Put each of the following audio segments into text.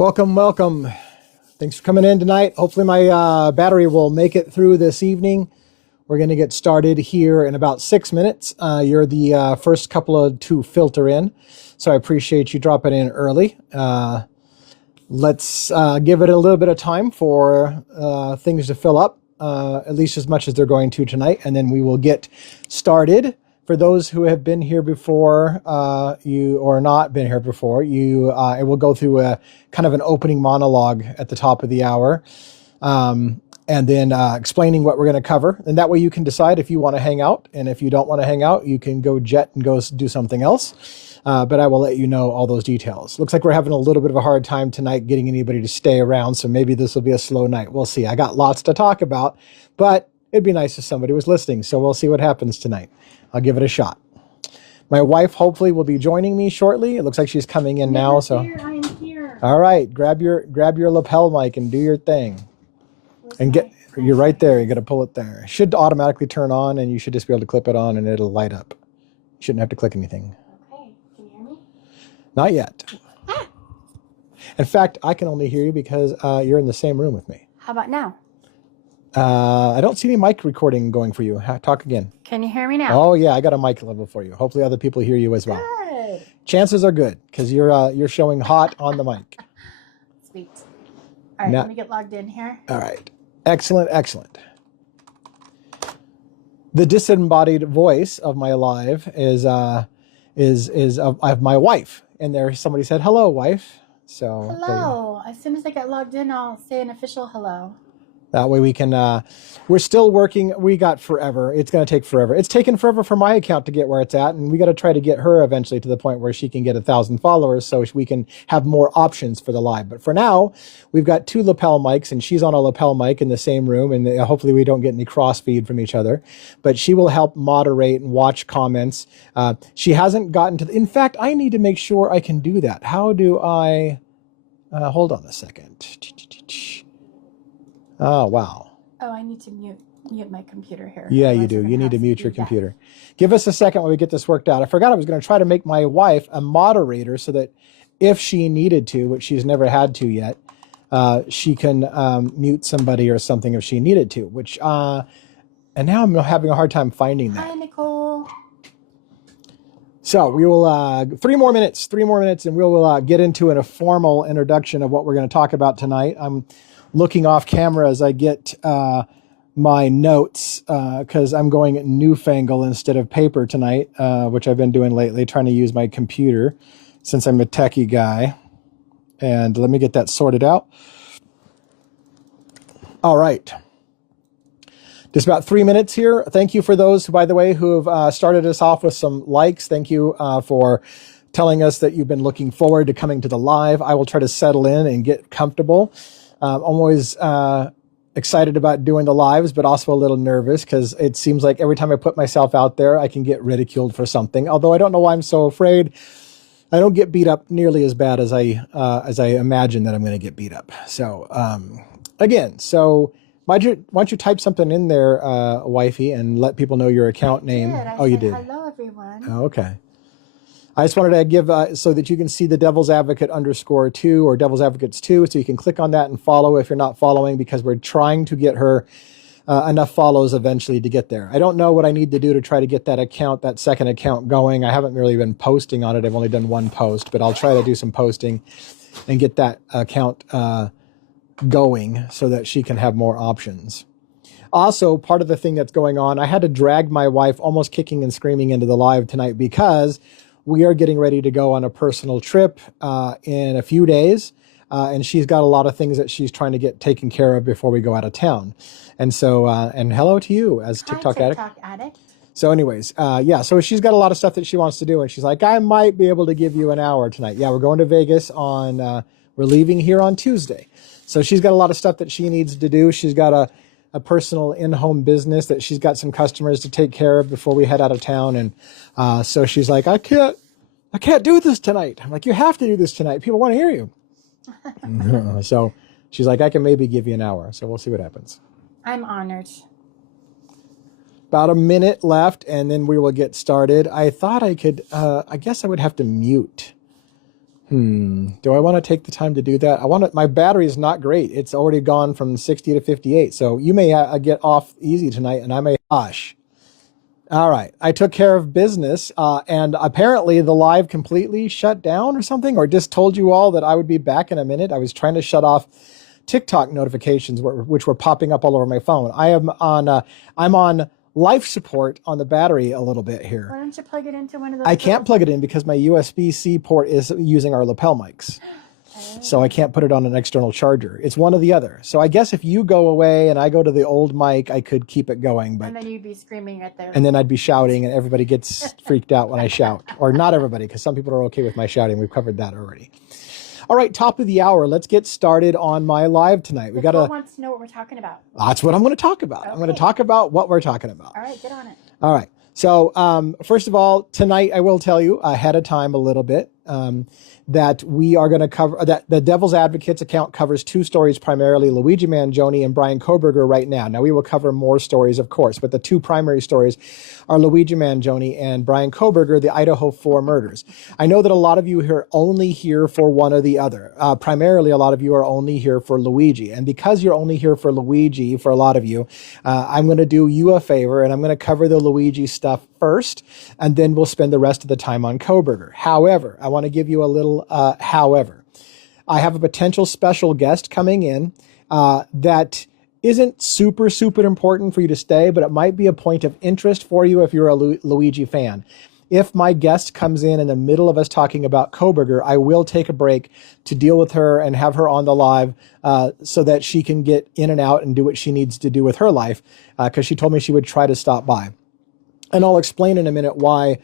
Welcome, welcome. Thanks for coming in tonight. Hopefully my battery will make it through this evening. We're going to get started here in about 6 minutes. You're the first couple to filter in, so I appreciate you dropping in early. Let's give it a little bit of time for things to fill up, at least as much as they're going to tonight, and then we will get started. For those who have been here before, or not been here before, I will go through a kind of an opening monologue at the top of the hour, and then explaining what we're going to cover. And that way you can decide if you want to hang out, and if you don't want to hang out, you can go jet and go do something else. But I will let you know all those details. Looks like we're having a little bit of a hard time tonight getting anybody to stay around, so maybe this will be a slow night. We'll see. I got lots to talk about, but it'd be nice if somebody was listening, so we'll see what happens tonight. I'll give it a shot. My wife hopefully will be joining me shortly. It looks like she's coming in now. So I'm here. All right, grab your lapel mic and do your thing. And you're right there. You got to pull it there. It should automatically turn on, and you should just be able to clip it on, and it'll light up. You shouldn't have to click anything. Okay, can you hear me? Not yet. Ah. In fact, I can only hear you because you're in the same room with me. How about now? I don't see any mic recording going for you. Talk again. Can you hear me now? Oh yeah, I got a mic level for you. Hopefully other people hear you as well. Good. Chances are good because you're showing hot on the mic. Sweet. All right, now, let me get logged in here. All right, excellent, excellent. The disembodied voice of my live is of my wife, and there somebody said hello, wife. So hello. As soon as I get logged in, I'll say an official hello. That way we can, we're still working. We got forever. It's going to take forever. It's taken forever for my account to get where it's at. And we got to try to get her eventually to the point where she can get 1,000 followers so we can have more options for the live. But for now, we've got 2 lapel mics, and she's on a lapel mic in the same room. And hopefully we don't get any cross feed from each other. But she will help moderate and watch comments. She hasn't gotten to, in fact, I need to make sure I can do that. How do I, hold on a second. Oh, wow. Oh, I need to mute my computer here. Yeah, you do. You need to mute your computer. Give us a second while we get this worked out. I forgot I was going to try to make my wife a moderator so that if she needed to, which she's never had to yet, she can mute somebody or something if she needed to, which, and now I'm having a hard time finding that. Hi, Nicole. So we will, 3 more minutes, and we'll get into a formal introduction of what we're going to talk about tonight. I'm looking off camera as I get my notes because I'm going newfangle instead of paper tonight, which I've been doing lately, trying to use my computer since I'm a techie guy. And let me get that sorted out. All right. Just about 3 minutes here. Thank you for those, by the way, who have started us off with some likes. Thank you for telling us that you've been looking forward to coming to the live. I will try to settle in and get comfortable. I'm always excited about doing the lives, but also a little nervous because it seems like every time I put myself out there, I can get ridiculed for something. Although I don't know why I'm so afraid. I don't get beat up nearly as bad as I imagine that I'm going to get beat up. So again, why don't you type something in there, wifey, and let people know your account name? You did. Hello, everyone. Oh, okay. I just wanted to give so that you can see the Devil's Advocate _2 or Devil's Advocates 2, so you can click on that and follow if you're not following, because we're trying to get her enough follows eventually to get there. I don't know what I need to do to try to get that second account going. I haven't really been posting on it. I've only done 1 post, but I'll try to do some posting and get that account going so that she can have more options. Also, part of the thing that's going on, I had to drag my wife almost kicking and screaming into the live tonight because we are getting ready to go on a personal trip in a few days, and she's got a lot of things that she's trying to get taken care of before we go out of town. And so, and hello to you as TikTok addict. So anyways, so she's got a lot of stuff that she wants to do, and she's like, I might be able to give you an hour tonight. Yeah, we're going to Vegas on, we're leaving here on Tuesday. So she's got a lot of stuff that she needs to do. She's got a personal in-home business that she's got some customers to take care of before we head out of town. And so she's like, I can't do this tonight. I'm like, you have to do this tonight. People want to hear you. So she's like, I can maybe give you an hour. So we'll see what happens. I'm honored. About a minute left, and then we will get started. I thought I could, I guess I would have to mute Do I want to take the time to do that? My battery is not great. It's already gone from 60 to 58. So you may get off easy tonight and I may, gosh. All right. I took care of business and apparently the live completely shut down or something, or just told you all that I would be back in a minute. I was trying to shut off TikTok notifications which were popping up all over my phone. I'm on life support on the battery a little bit here. Why don't you plug it into one of those? I can't plug it in because my USB-C port is using our lapel mics. So I can't put it on an external charger. It's one or the other. So I guess if you go away and I go to the old mic, I could keep it going. But and then you'd be screaming right there. And then I'd be shouting and everybody gets freaked out when I shout. Or not everybody, because some people are okay with my shouting. We've covered that already. All right, top of the hour. Let's get started on my live tonight. Who wants to know what we're talking about? That's what I'm going to talk about. Okay. I'm going to talk about what we're talking about. All right, get on it. All right. So first of all, tonight I will tell you ahead of time a little bit that we are going to cover, that the Devil's Advocates account covers two stories primarily, Luigi Mangione and Brian Koberger right now. Now we will cover more stories, of course, but the two primary stories are Luigi Mangione and Brian Koberger, the Idaho 4 murders. I know that a lot of you are only here for one or the other. Primarily, a lot of you are only here for Luigi. And because you're only here for Luigi, for a lot of you, I'm going to do you a favor and I'm going to cover the Luigi stuff first, and then we'll spend the rest of the time on Koberger. However, I want to give you a little however. I have a potential special guest coming in that isn't super important for you to stay, but it might be a point of interest for you if you're a Luigi fan. If my guest comes in the middle of us talking about Koberger, I will take a break to deal with her and have her on the live so that she can get in and out and do what she needs to do with her life, because she told me she would try to stop by. And I'll explain in a minute why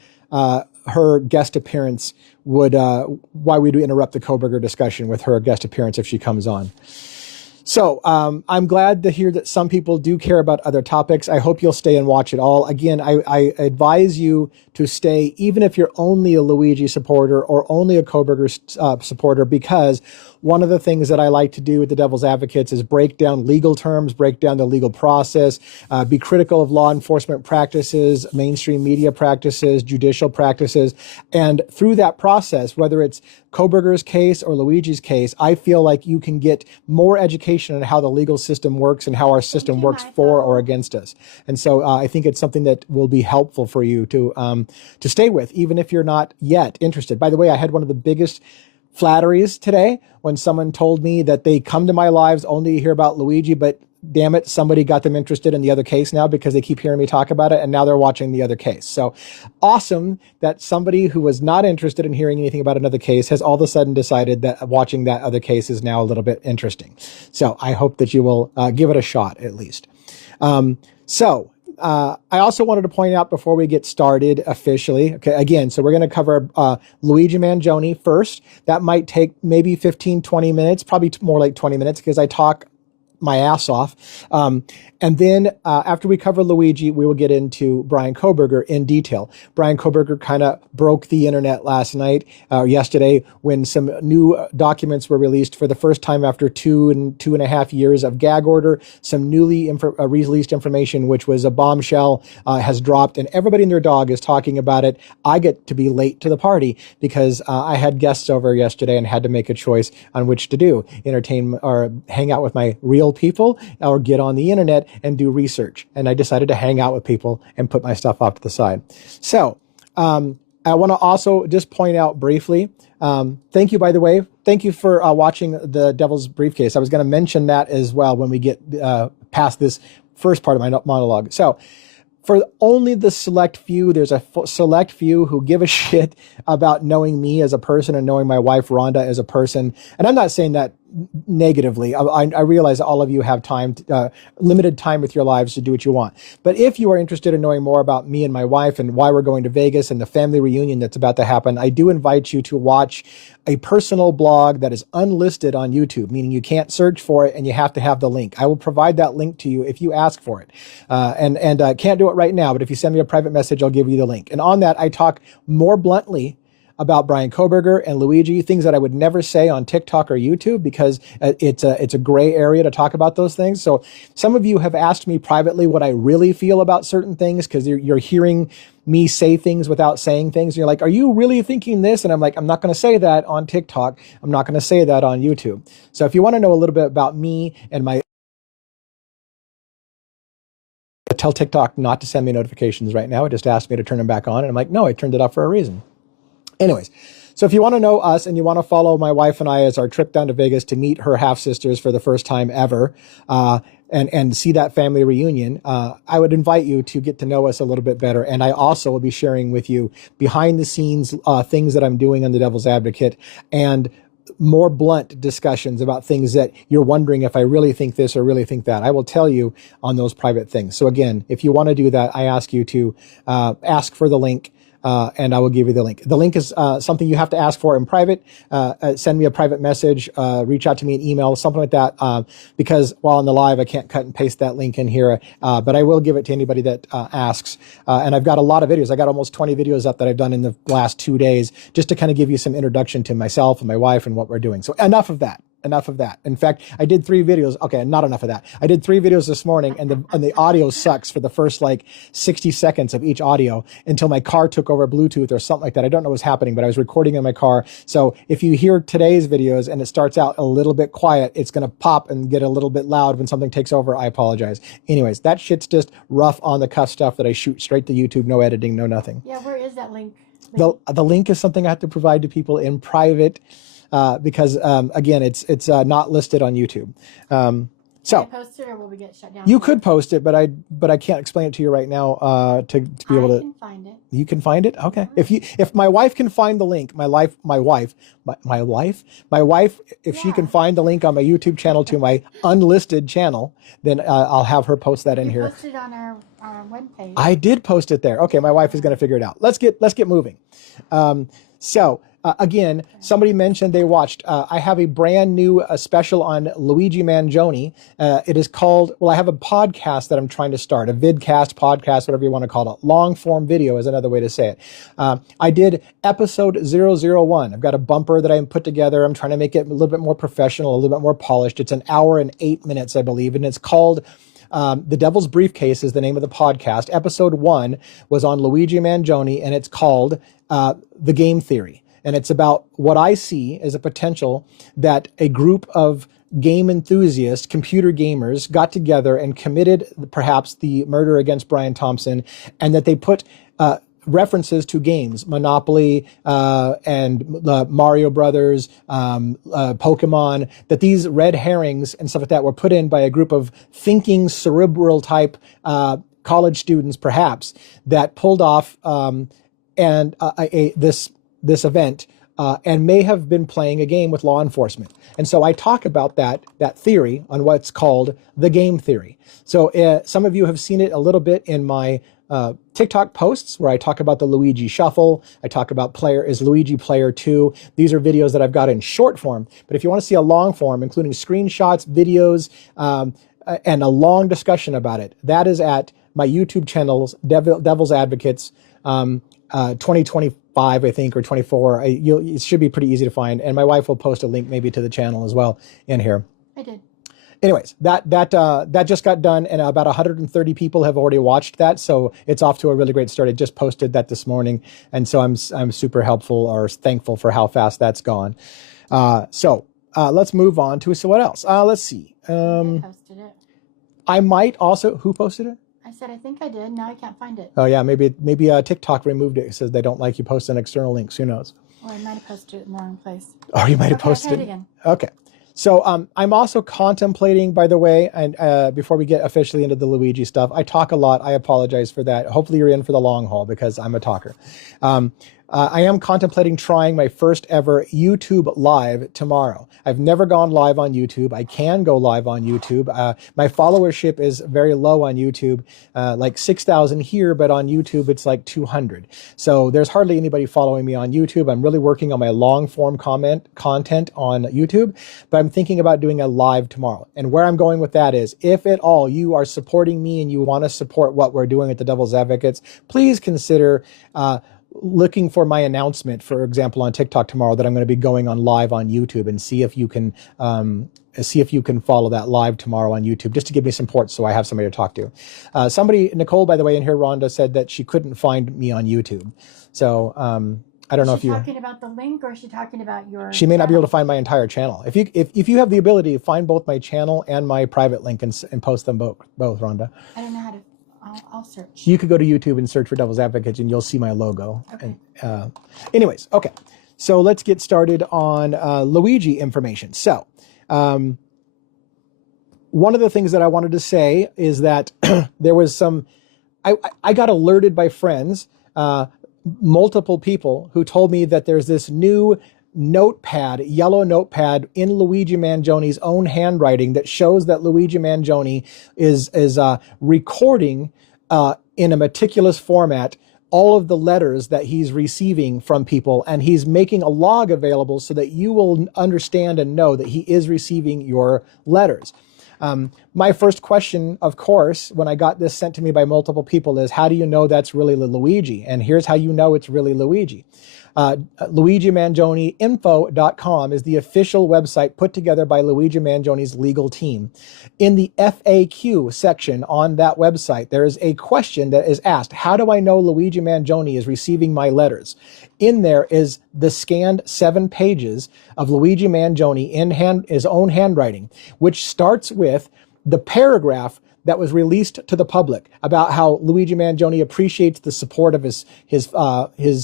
her guest appearance would, why we'd interrupt the Koberger discussion with her guest appearance if she comes on. So I'm glad to hear that some people do care about other topics. I hope you'll stay and watch it all. Again, I advise you to stay, even if you're only a Luigi supporter or only a Koberger supporter, because one of the things that I like to do with the Devil's Advocates is break down legal terms, break down the legal process, be critical of law enforcement practices, mainstream media practices, judicial practices. And through that process, whether it's Koberger's case or Luigi's case, I feel like you can get more education on how the legal system works and how our system works for or against us. And so I think it's something that will be helpful for you to stay with, even if you're not yet interested. By the way, I had one of the biggest flatteries today when someone told me that they come to my lives only to hear about Luigi, but damn it, somebody got them interested in the other case now because they keep hearing me talk about it, and now they're watching the other case. So awesome that somebody who was not interested in hearing anything about another case has all of a sudden decided that watching that other case is now a little bit interesting. So I hope that you will give it a shot at least. I also wanted to point out before we get started officially, okay, again, so we're going to cover Luigi Mangione first. That might take maybe 15, 20 minutes, probably more like 20 minutes because I talk my ass off. And then after we cover Luigi, we will get into Brian Koberger in detail. Brian Koberger kind of broke the internet last night, yesterday, when some new documents were released for the first time after 2.5 years of gag order. Some newly released information, which was a bombshell, has dropped, and everybody and their dog is talking about it. I get to be late to the party because I had guests over yesterday and had to make a choice on which to do, entertain or hang out with my real people or get on the internet and do research. And I decided to hang out with people and put my stuff off to the side. So I want to also just point out briefly, thank you, by the way, thank you for watching the Devil's Briefcase. I was going to mention that as well when we get past this first part of my monologue. So for only the select few, there's a select few who give a shit about knowing me as a person and knowing my wife, Rhonda, as a person. And I'm not saying that negatively. I realize all of you have time, limited time with your lives to do what you want. But if you are interested in knowing more about me and my wife and why we're going to Vegas and the family reunion that's about to happen, I do invite you to watch a personal blog that is unlisted on YouTube, meaning you can't search for it and you have to have the link. I will provide that link to you if you ask for it. And I can't do it right now, but if you send me a private message, I'll give you the link. And on that, I talk more bluntly about Brian Koberger and Luigi, things that I would never say on TikTok or YouTube because it's a gray area to talk about those things. So some of you have asked me privately what I really feel about certain things because you're hearing me say things without saying things. You're like, are you really thinking this? And I'm like, I'm not going to say that on TikTok. I'm not going to say that on YouTube. So if you want to know a little bit about me and my, tell TikTok not to send me notifications right now. It just asked me to turn them back on. And I'm like, no, I turned it off for a reason. Anyways, so if you want to know us and you want to follow my wife and I as our trip down to Vegas to meet her half-sisters for the first time ever, and see that family reunion, I would invite you to get to know us a little bit better. And I also will be sharing with you behind the scenes things that I'm doing on The Devil's Advocate and more blunt discussions about things that you're wondering if I really think this or really think that. I will tell you on those private things. So again, if you want to do that, I ask you to ask for the link. And I will give you the link. The link is something you have to ask for in private. Send me a private message, reach out to me an email, something like that. Because while on the live, I can't cut and paste that link in here. But I will give it to anybody that asks. And I've got a lot of videos. I got almost 20 videos up that I've done in the last 2 days just to kind of give you some introduction to myself and my wife and what we're doing. So enough of that. Enough of that. In fact, I did 3 videos. Okay, not enough of that. I did 3 videos this morning and the audio sucks for the first like 60 seconds of each audio until my car took over Bluetooth or something like that. I don't know what's happening, but I was recording in my car. So if you hear today's videos and it starts out a little bit quiet, it's going to pop and get a little bit loud when something takes over. I apologize. Anyways, that shit's just rough on the cuff stuff that I shoot straight to YouTube. No editing, no nothing. Yeah, where is that link? The link is something I have to provide to people in private. Because again, it's not listed on YouTube. So can I post it or will we get shut down? You could post it, but I can't explain it to you right now. To be able to. I can find it. You can find it. Okay. If my wife can find the link, my wife, if she can find the link on my YouTube channel to my unlisted channel, then I'll have her post that in here. Post it on our webpage. I did post it there. Okay, my wife is going to figure it out. Let's get moving. Again, somebody mentioned they watched. I have a brand new special on Luigi Mangione. It is called, I have a podcast that I'm trying to start, a vidcast, podcast, whatever you want to call it. Long form video is another way to say it. I did episode 001. I've got a bumper that I put together. I'm trying to make it a little bit more professional, a little bit more polished. It's 1 hour and 8 minutes, I believe, and it's called The Devil's Briefcase is the name of the podcast. Episode 1 was on Luigi Mangione, and it's called The Game Theory. And it's about what I see as a potential that a group of game enthusiasts, computer gamers, got together and committed perhaps the murder against Brian Thompson, and that they put references to games, Monopoly and Mario Brothers, Pokemon, that these red herrings and stuff like that were put in by a group of thinking, cerebral type college students, perhaps, that pulled off this event and may have been playing a game with law enforcement. And so I talk about that theory on what's called the game theory. So some of you have seen it a little bit in my TikTok posts where I talk about the Luigi shuffle. I talk about is Luigi player 2. These are videos that I've got in short form. But if you want to see a long form, including screenshots, videos, and a long discussion about it, that is at my YouTube channels, Devil's Advocates, 2025, I think, or 24. It should be pretty easy to find. And my wife will post a link maybe to the channel as well in here. I did. Anyways, that just got done, and about 130 people have already watched that, so it's off to a really great start. I just posted that this morning, and so I'm super helpful or thankful for how fast that's gone. So let's move on to what else? Let's see. I posted it. I might also. Who posted it? I said I think I did. Now I can't find it. Oh yeah, maybe TikTok removed it. It says they don't like you posting external links. Who knows? Or I might have posted it in the wrong place. Oh, you might have posted it again. Okay. So I'm also contemplating, by the way, and before we get officially into the Luigi stuff, I talk a lot. I apologize for that. Hopefully you're in for the long haul because I'm a talker. I am contemplating trying my first ever YouTube live tomorrow. I've never gone live on YouTube. I can go live on YouTube. My followership is very low on YouTube, like 6,000 here, but on YouTube it's like 200. So there's hardly anybody following me on YouTube. I'm really working on my long form content on YouTube, but I'm thinking about doing a live tomorrow. And where I'm going with that is, if at all you are supporting me and you want to support what we're doing at the Devil's Advocates, please consider looking for my announcement, for example, on TikTok tomorrow, that I'm going to be going on live on YouTube, and see if you can follow that live tomorrow on YouTube, just to give me support so I have somebody to talk to. Nicole, by the way, in here, Rhonda, said that she couldn't find me on YouTube. So I don't know if you... Is she talking about the link, or is she talking about your... She may not be able to find my entire channel. If you have the ability to find both my channel and my private link and post them both, Rhonda. I don't know how to... I'll search. You could go to YouTube and search for Devil's Advocates, and you'll see my logo. Okay. And, anyways, okay. So let's get started on Luigi information. So one of the things that I wanted to say is that there was some... I got alerted by friends, multiple people, who told me that there's this new notepad, yellow notepad in Luigi Mangione's own handwriting that shows that Luigi Mangione is recording in a meticulous format all of the letters that he's receiving from people, and he's making a log available so that you will understand and know that he is receiving your letters. My first question, of course, when I got this sent to me by multiple people, is how do you know that's really Luigi? And here's how you know it's really Luigi. LuigiMangioneInfo.com is the official website put together by Luigi Mangione's legal team. In the FAQ section on that website, there is a question that is asked: how do I know Luigi Mangione is receiving my letters? In there is the scanned 7 pages of Luigi Mangione in his own handwriting, which starts with the paragraph that was released to the public about how Luigi Mangione appreciates the support of his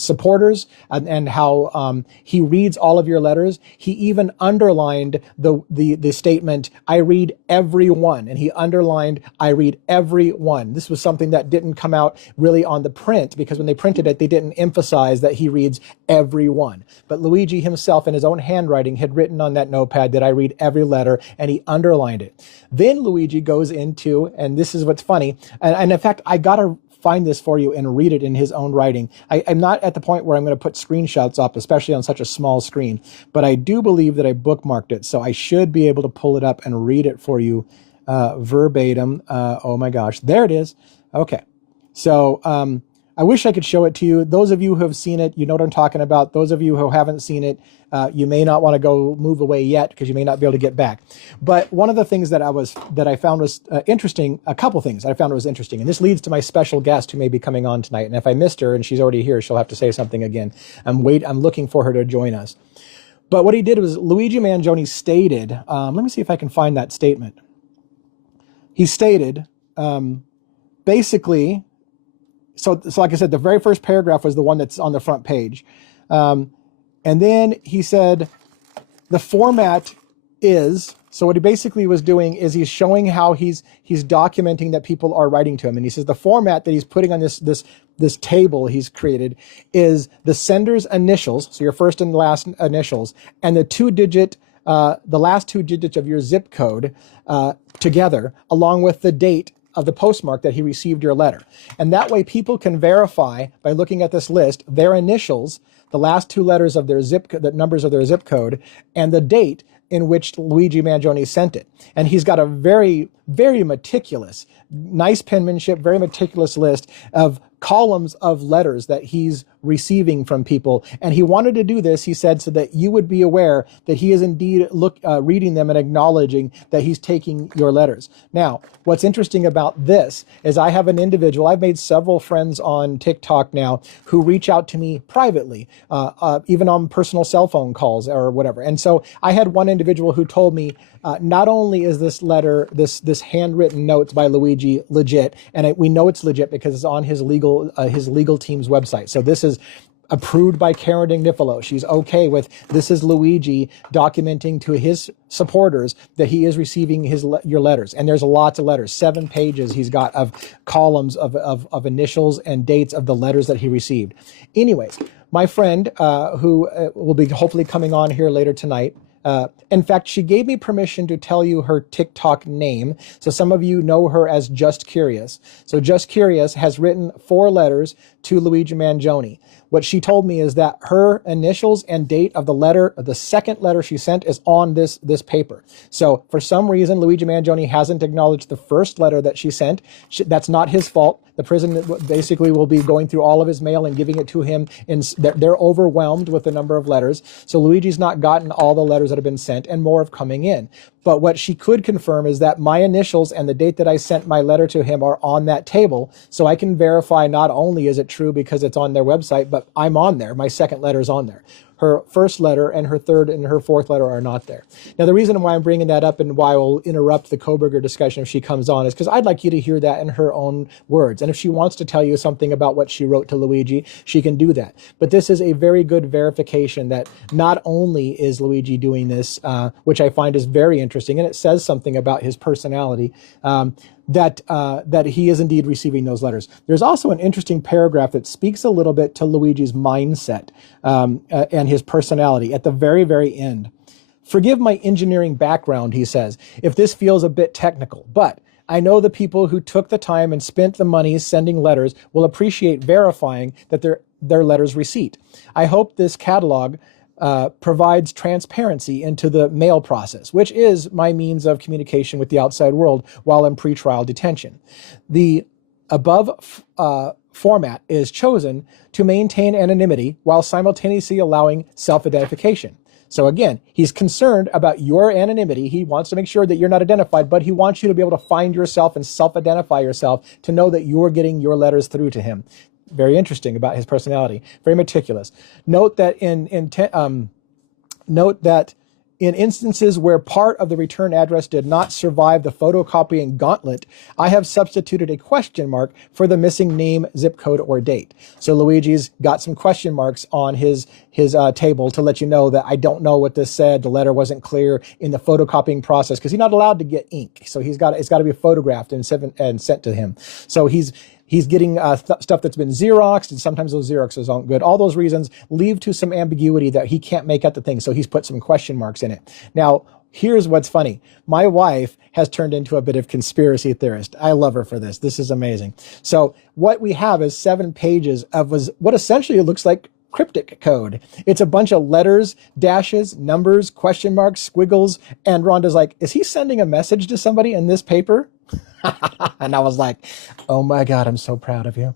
supporters, and how he reads all of your letters. He even underlined the statement, "I read every one," and he underlined, "I read every one." This was something that didn't come out really on the print, because when they printed it, they didn't emphasize that he reads every one. But Luigi himself, in his own handwriting, had written on that notepad that I read every letter, and he underlined it. Then Luigi goes into, and this is what's funny, and in fact, I gotta find this for you and read it in his own writing. I'm not at the point where I'm going to put screenshots up, especially on such a small screen, but I do believe that I bookmarked it, so I should be able to pull it up and read it for you verbatim. Oh my gosh, there it is. Okay, so I wish I could show it to you. Those of you who have seen it, you know what I'm talking about. Those of you who haven't seen it, you may not want to go move away yet, because you may not be able to get back. But one of the things that I found was interesting, a couple things I found was interesting, and this leads to my special guest who may be coming on tonight. And if I missed her and she's already here, she'll have to say something again. I'm looking for her to join us. But what he did was, Luigi Mangione stated, let me see if I can find that statement. He stated, basically, so like I said, the very first paragraph was the one that's on the front page. And then he said, the format is, so what he basically was doing is he's showing how he's documenting that people are writing to him. And he says the format that he's putting on this table he's created is the sender's initials, so your first and last initials, and the last 2 digits of your zip code together, along with the date of the postmark that he received your letter. And that way people can verify, by looking at this list, their initials, the last 2 letters of their the numbers of their zip code, and the date in which Luigi Mangione sent it. And he's got a very, very meticulous, nice penmanship, very meticulous list of columns of letters that he's receiving from people. And he wanted to do this, he said, so that you would be aware that he is indeed reading them and acknowledging that he's taking your letters. Now, what's interesting about this is I have an individual, I've made several friends on TikTok now who reach out to me privately, even on personal cell phone calls or whatever. And so I had one individual who told me, not only is this letter, this handwritten notes by Luigi legit, and we know it's legit because it's on his legal team's website. So this is approved by Karen Dignifalo. She's okay with this is Luigi documenting to his supporters that he is receiving your letters. And there's lots of letters, 7 pages he's got of columns of initials and dates of the letters that he received. Anyways, my friend who will be hopefully coming on here later tonight, in fact, she gave me permission to tell you her TikTok name. So some of you know her as Just Curious. So Just Curious has written 4 letters to Luigi Mangione. What she told me is that her initials and date of the letter, the second letter she sent, is on this paper. So for some reason, Luigi Mangione hasn't acknowledged the first letter that she sent. That's not his fault. The prison basically will be going through all of his mail and giving it to him. And they're overwhelmed with the number of letters. So Luigi's not gotten all the letters that have been sent, and more are coming in. But what she could confirm is that my initials and the date that I sent my letter to him are on that table. So I can verify not only is it true because it's on their website, but I'm on there. My second letter is on there. Her first letter and her third and her fourth letter are not there. Now, the reason why I'm bringing that up and why I will interrupt the Koberger discussion if she comes on is because I'd like you to hear that in her own words. And if she wants to tell you something about what she wrote to Luigi, she can do that. But this is a very good verification that not only is Luigi doing this, which I find is very interesting, and it says something about his personality, that he is indeed receiving those letters. There's also an interesting paragraph that speaks a little bit to Luigi's mindset and his personality at the very, very end. Forgive my engineering background, he says, if this feels a bit technical, but I know the people who took the time and spent the money sending letters will appreciate verifying that their letters receipt. I hope this catalog provides transparency into the mail process, which is my means of communication with the outside world while in pretrial detention. The above format is chosen to maintain anonymity while simultaneously allowing self-identification. So again, he's concerned about your anonymity. He wants to make sure that you're not identified, but he wants you to be able to find yourself and self-identify yourself to know that you're getting your letters through to him. Very interesting about his personality. Very meticulous. Note that in instances where part of the return address did not survive the photocopying gauntlet, I have substituted a question mark for the missing name, zip code, or date. So Luigi's got some question marks on his table to let you know that I don't know what this said. The letter wasn't clear in the photocopying process because he's not allowed to get ink. So it's got to be photographed and sent to him. So he's getting stuff that's been Xeroxed, and sometimes those Xeroxes aren't good. All those reasons lead to some ambiguity that he can't make out the thing, so he's put some question marks in it. Now, here's what's funny. My wife has turned into a bit of conspiracy theorist. I love her for this. This is amazing. So what we have is 7 pages of what essentially looks like cryptic code. It's a bunch of letters, dashes, numbers, question marks, squiggles, and Rhonda's like, is he sending a message to somebody in this paper? And I was like, oh my God, I'm so proud of you,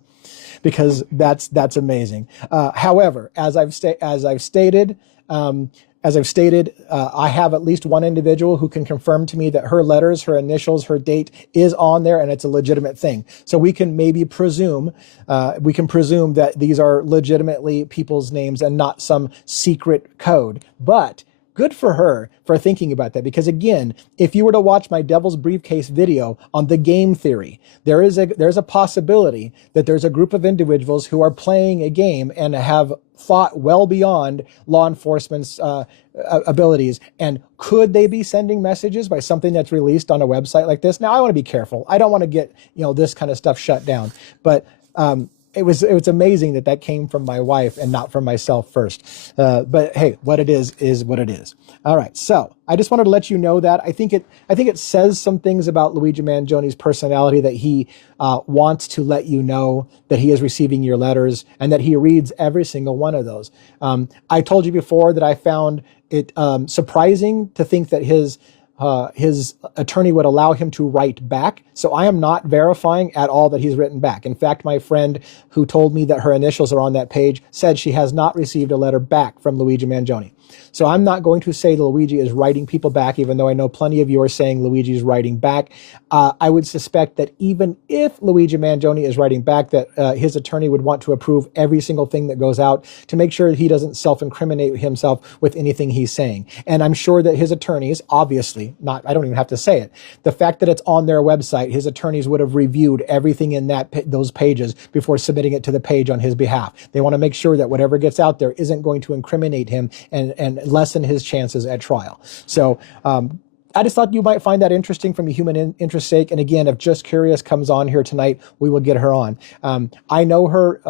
because that's amazing. However, as I've stated, I have at least one individual who can confirm to me that her letters, her initials, her date is on there, and it's a legitimate thing. So we can maybe presume, that these are legitimately people's names and not some secret code. But good for her for thinking about that, because again, if you were to watch my Devil's Briefcase video on the game theory, there's a possibility that there's a group of individuals who are playing a game and have thought well beyond law enforcement's abilities. And could they be sending messages by something that's released on a website like this? Now, I want to be careful. I don't want to get this kind of stuff shut down, but it was amazing that came from my wife and not from myself first. But hey, what it is what it is. All right. So I just wanted to let you know that I think it says some things about Luigi Mangione's personality, that he wants to let you know that he is receiving your letters and that he reads every single one of those. I told you before that I found it surprising to think that his attorney would allow him to write back. So I am not verifying at all that he's written back. In fact, my friend who told me that her initials are on that page said she has not received a letter back from Luigi Mangione. So I'm not going to say that Luigi is writing people back, even though I know plenty of you are saying Luigi is writing back. I would suspect that even if Luigi Mangione is writing back, that his attorney would want to approve every single thing that goes out to make sure that he doesn't self-incriminate himself with anything he's saying. And I'm sure that his attorneys, obviously, I don't even have to say it, the fact that it's on their website, his attorneys would have reviewed everything in those pages before submitting it to the page on his behalf. They want to make sure that whatever gets out there isn't going to incriminate him and lessen his chances at trial. So I just thought you might find that interesting from a human interest sake. And again, if Just Curious comes on here tonight, we will get her on. I know her,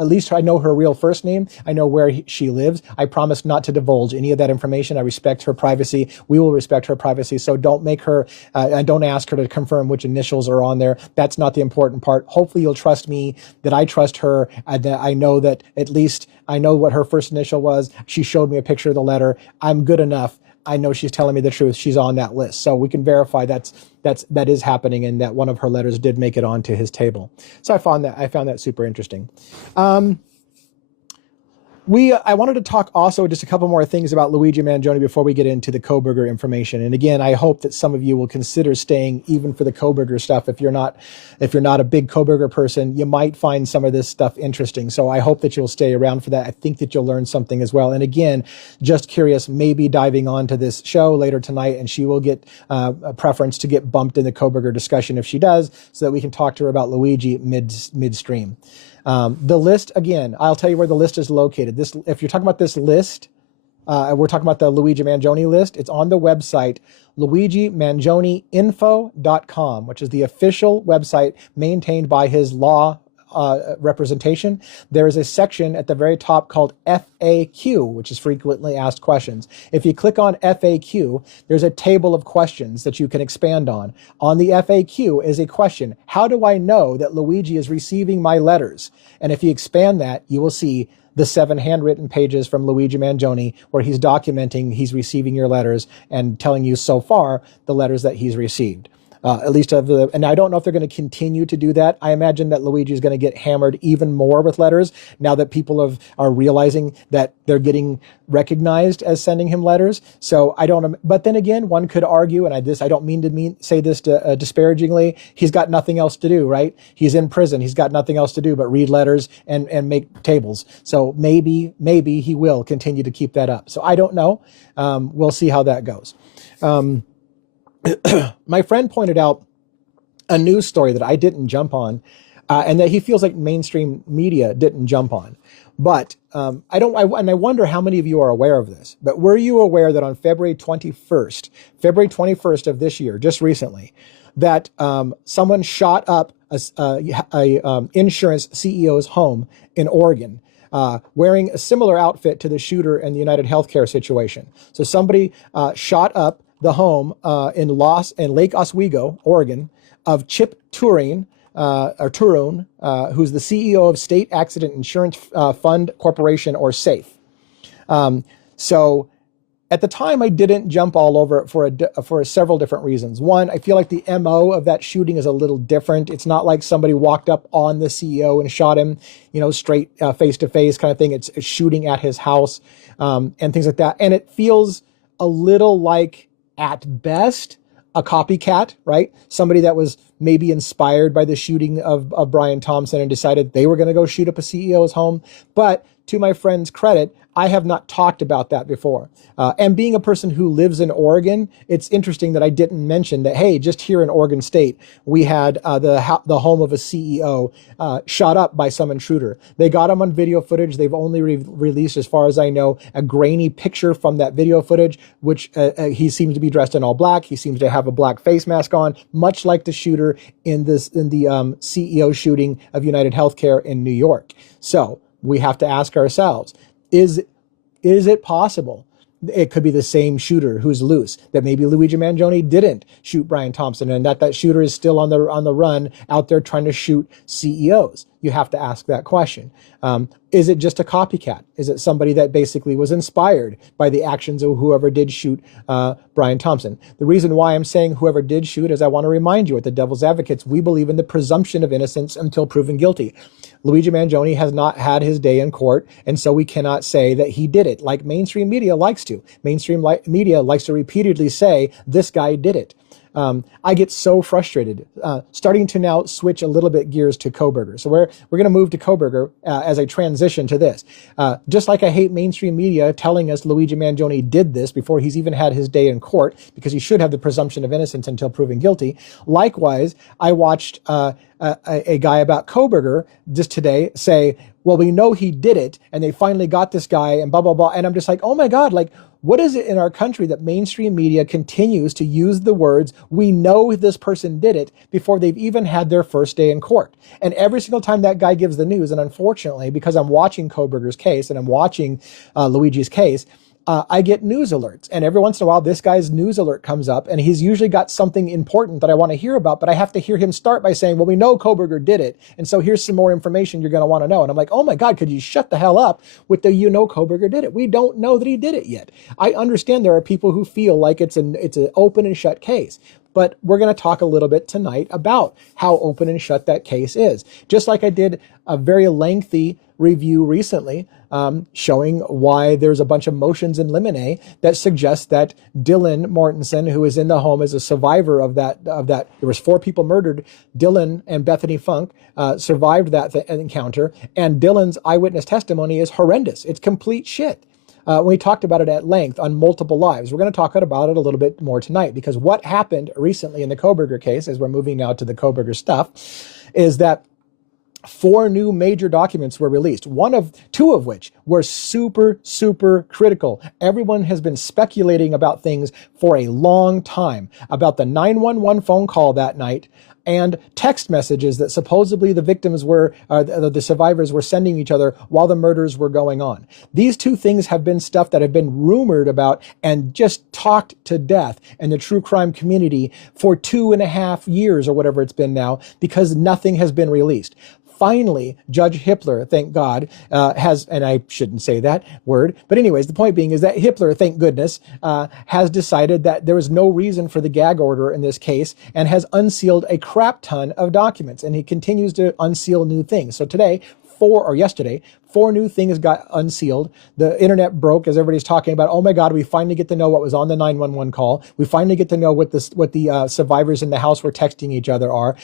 at least I know her real first name. I know where she lives. I promise not to divulge any of that information. I respect her privacy. We will respect her privacy. So don't make her, and don't ask her to confirm which initials are on there. That's not the important part. Hopefully you'll trust me, that I trust her, that I know that at least I know what her first initial was. She showed me a picture of the letter. I'm good enough. I know she's telling me the truth. She's on that list. So we can verify that is happening, and that one of her letters did make it onto his table. So I found that super interesting. I wanted to talk also just a couple more things about Luigi Mangione before we get into the Koberger information. And again, I hope that some of you will consider staying even for the Koberger stuff. If you're not a big Koberger person, you might find some of this stuff interesting. So I hope that you'll stay around for that. I think that you'll learn something as well. And again, just curious, maybe diving on to this show later tonight, and she will get a preference to get bumped in the Koberger discussion if she does, so that we can talk to her about Luigi midstream. The list, again, I'll tell you where the list is located. If you're talking about this list, we're talking about the Luigi Mangione list. It's on the website, luigimangioniinfo.com, which is the official website maintained by his law representation. There is a section at the very top called FAQ, which is frequently asked questions. If you click on FAQ, there's a table of questions that you can expand on. On the FAQ is a question: how do I know that Luigi is receiving my letters? And if you expand that, you will see the 7 handwritten pages from Luigi Mangione where he's documenting he's receiving your letters and telling you so far the letters that he's received. At least and I don't know if they're going to continue to do that. I imagine that Luigi is going to get hammered even more with letters now that people are realizing that they're getting recognized as sending him letters. So I don't. But then again, one could argue, and I don't mean to say this disparagingly. He's got nothing else to do, right? He's in prison. He's got nothing else to do but read letters and make tables. So maybe he will continue to keep that up. So I don't know. We'll see how that goes. My friend pointed out a news story that I didn't jump on, and that he feels like mainstream media didn't jump on. But I wonder how many of you are aware of this. But were you aware that on February 21st of this year, just recently, that someone shot up a insurance CEO's home in Oregon, wearing a similar outfit to the shooter in the United Healthcare situation? So somebody shot up the home in Lake Oswego, Oregon, of Chip Turone, who's the CEO of State Accident Insurance Fund Corporation, or SAFE. So at the time, I didn't jump all over it for several different reasons. One, I feel like the MO of that shooting is a little different. It's not like somebody walked up on the CEO and shot him, straight face to face kind of thing. It's shooting at his house and things like that. And it feels a little like, at best, a copycat, right? Somebody that was maybe inspired by the shooting of Brian Thompson and decided they were going to go shoot up a CEO's home. But to my friend's credit, I have not talked about that before. And being a person who lives in Oregon, it's interesting that I didn't mention that, hey, just here in Oregon State, we had the home of a CEO shot up by some intruder. They got him on video footage. They've only released, as far as I know, a grainy picture from that video footage, which he seems to be dressed in all black. He seems to have a black face mask on, much like the shooter in the CEO shooting of United Healthcare in New York. So we have to ask ourselves, is it possible it could be the same shooter who's loose, that maybe Luigi Mangione didn't shoot Brian Thompson, and that shooter is still on the run out there trying to shoot CEOs? You have to ask that question. Is it just a copycat? Is it somebody that basically was inspired by the actions of whoever did shoot Brian Thompson? The reason why I'm saying whoever did shoot is I want to remind you, at the Devil's Advocates, we believe in the presumption of innocence until proven guilty. Luigi Mangione has not had his day in court, and so we cannot say that he did it, like mainstream media likes to. Mainstream media likes to repeatedly say, this guy did it. I get so frustrated, starting to now switch a little bit gears to Koberger. So we're going to move to Koberger as I transition to this. Just like I hate mainstream media telling us Luigi Mangione did this before he's even had his day in court, because he should have the presumption of innocence until proven guilty. Likewise, I watched a guy about Koberger just today say, well, we know he did it, and they finally got this guy, and blah, blah, blah. And I'm just like, oh my God, like, what is it in our country that mainstream media continues to use the words, we know this person did it, before they've even had their first day in court? And every single time that guy gives the news, and unfortunately, because I'm watching Kohberger's case and I'm watching Luigi's case, I get news alerts, and every once in a while this guy's news alert comes up, and he's usually got something important that I want to hear about, but I have to hear him start by saying, well, we know Koberger did it, and so here's some more information you're going to want to know. And I'm like, oh my God, could you shut the hell up with the Koberger did it? We don't know that he did it yet. I understand there are people who feel like it's an open and shut case. But we're going to talk a little bit tonight about how open and shut that case is. Just like I did a very lengthy review recently showing why there's a bunch of motions in limine that suggest that Dylan Mortensen, who is in the home as a survivor of that, there was 4 people murdered. Dylan and Bethany Funk survived that encounter, and Dylan's eyewitness testimony is horrendous. It's complete shit. We talked about it at length on multiple lives. We're going to talk about it a little bit more tonight, because what happened recently in the Koberger case, as we're moving now to the Koberger stuff, is that 4 new major documents were released, 2 of which were super, super critical. Everyone has been speculating about things for a long time, about the 911 phone call that night, and text messages that supposedly the victims were, the survivors were sending each other while the murders were going on. These 2 things have been stuff that have been rumored about and just talked to death in the true crime community for 2.5 years or whatever it's been now, because nothing has been released. Finally, Judge Hippler, thank God, has, and I shouldn't say that word, but anyways, the point being is that Hippler, thank goodness, has decided that there is no reason for the gag order in this case, and has unsealed a crap ton of documents, and he continues to unseal new things. So today, yesterday, 4 new things got unsealed. The internet broke as everybody's talking about, oh my God, we finally get to know what was on the 911 call. We finally get to know what the survivors in the house were texting each other are.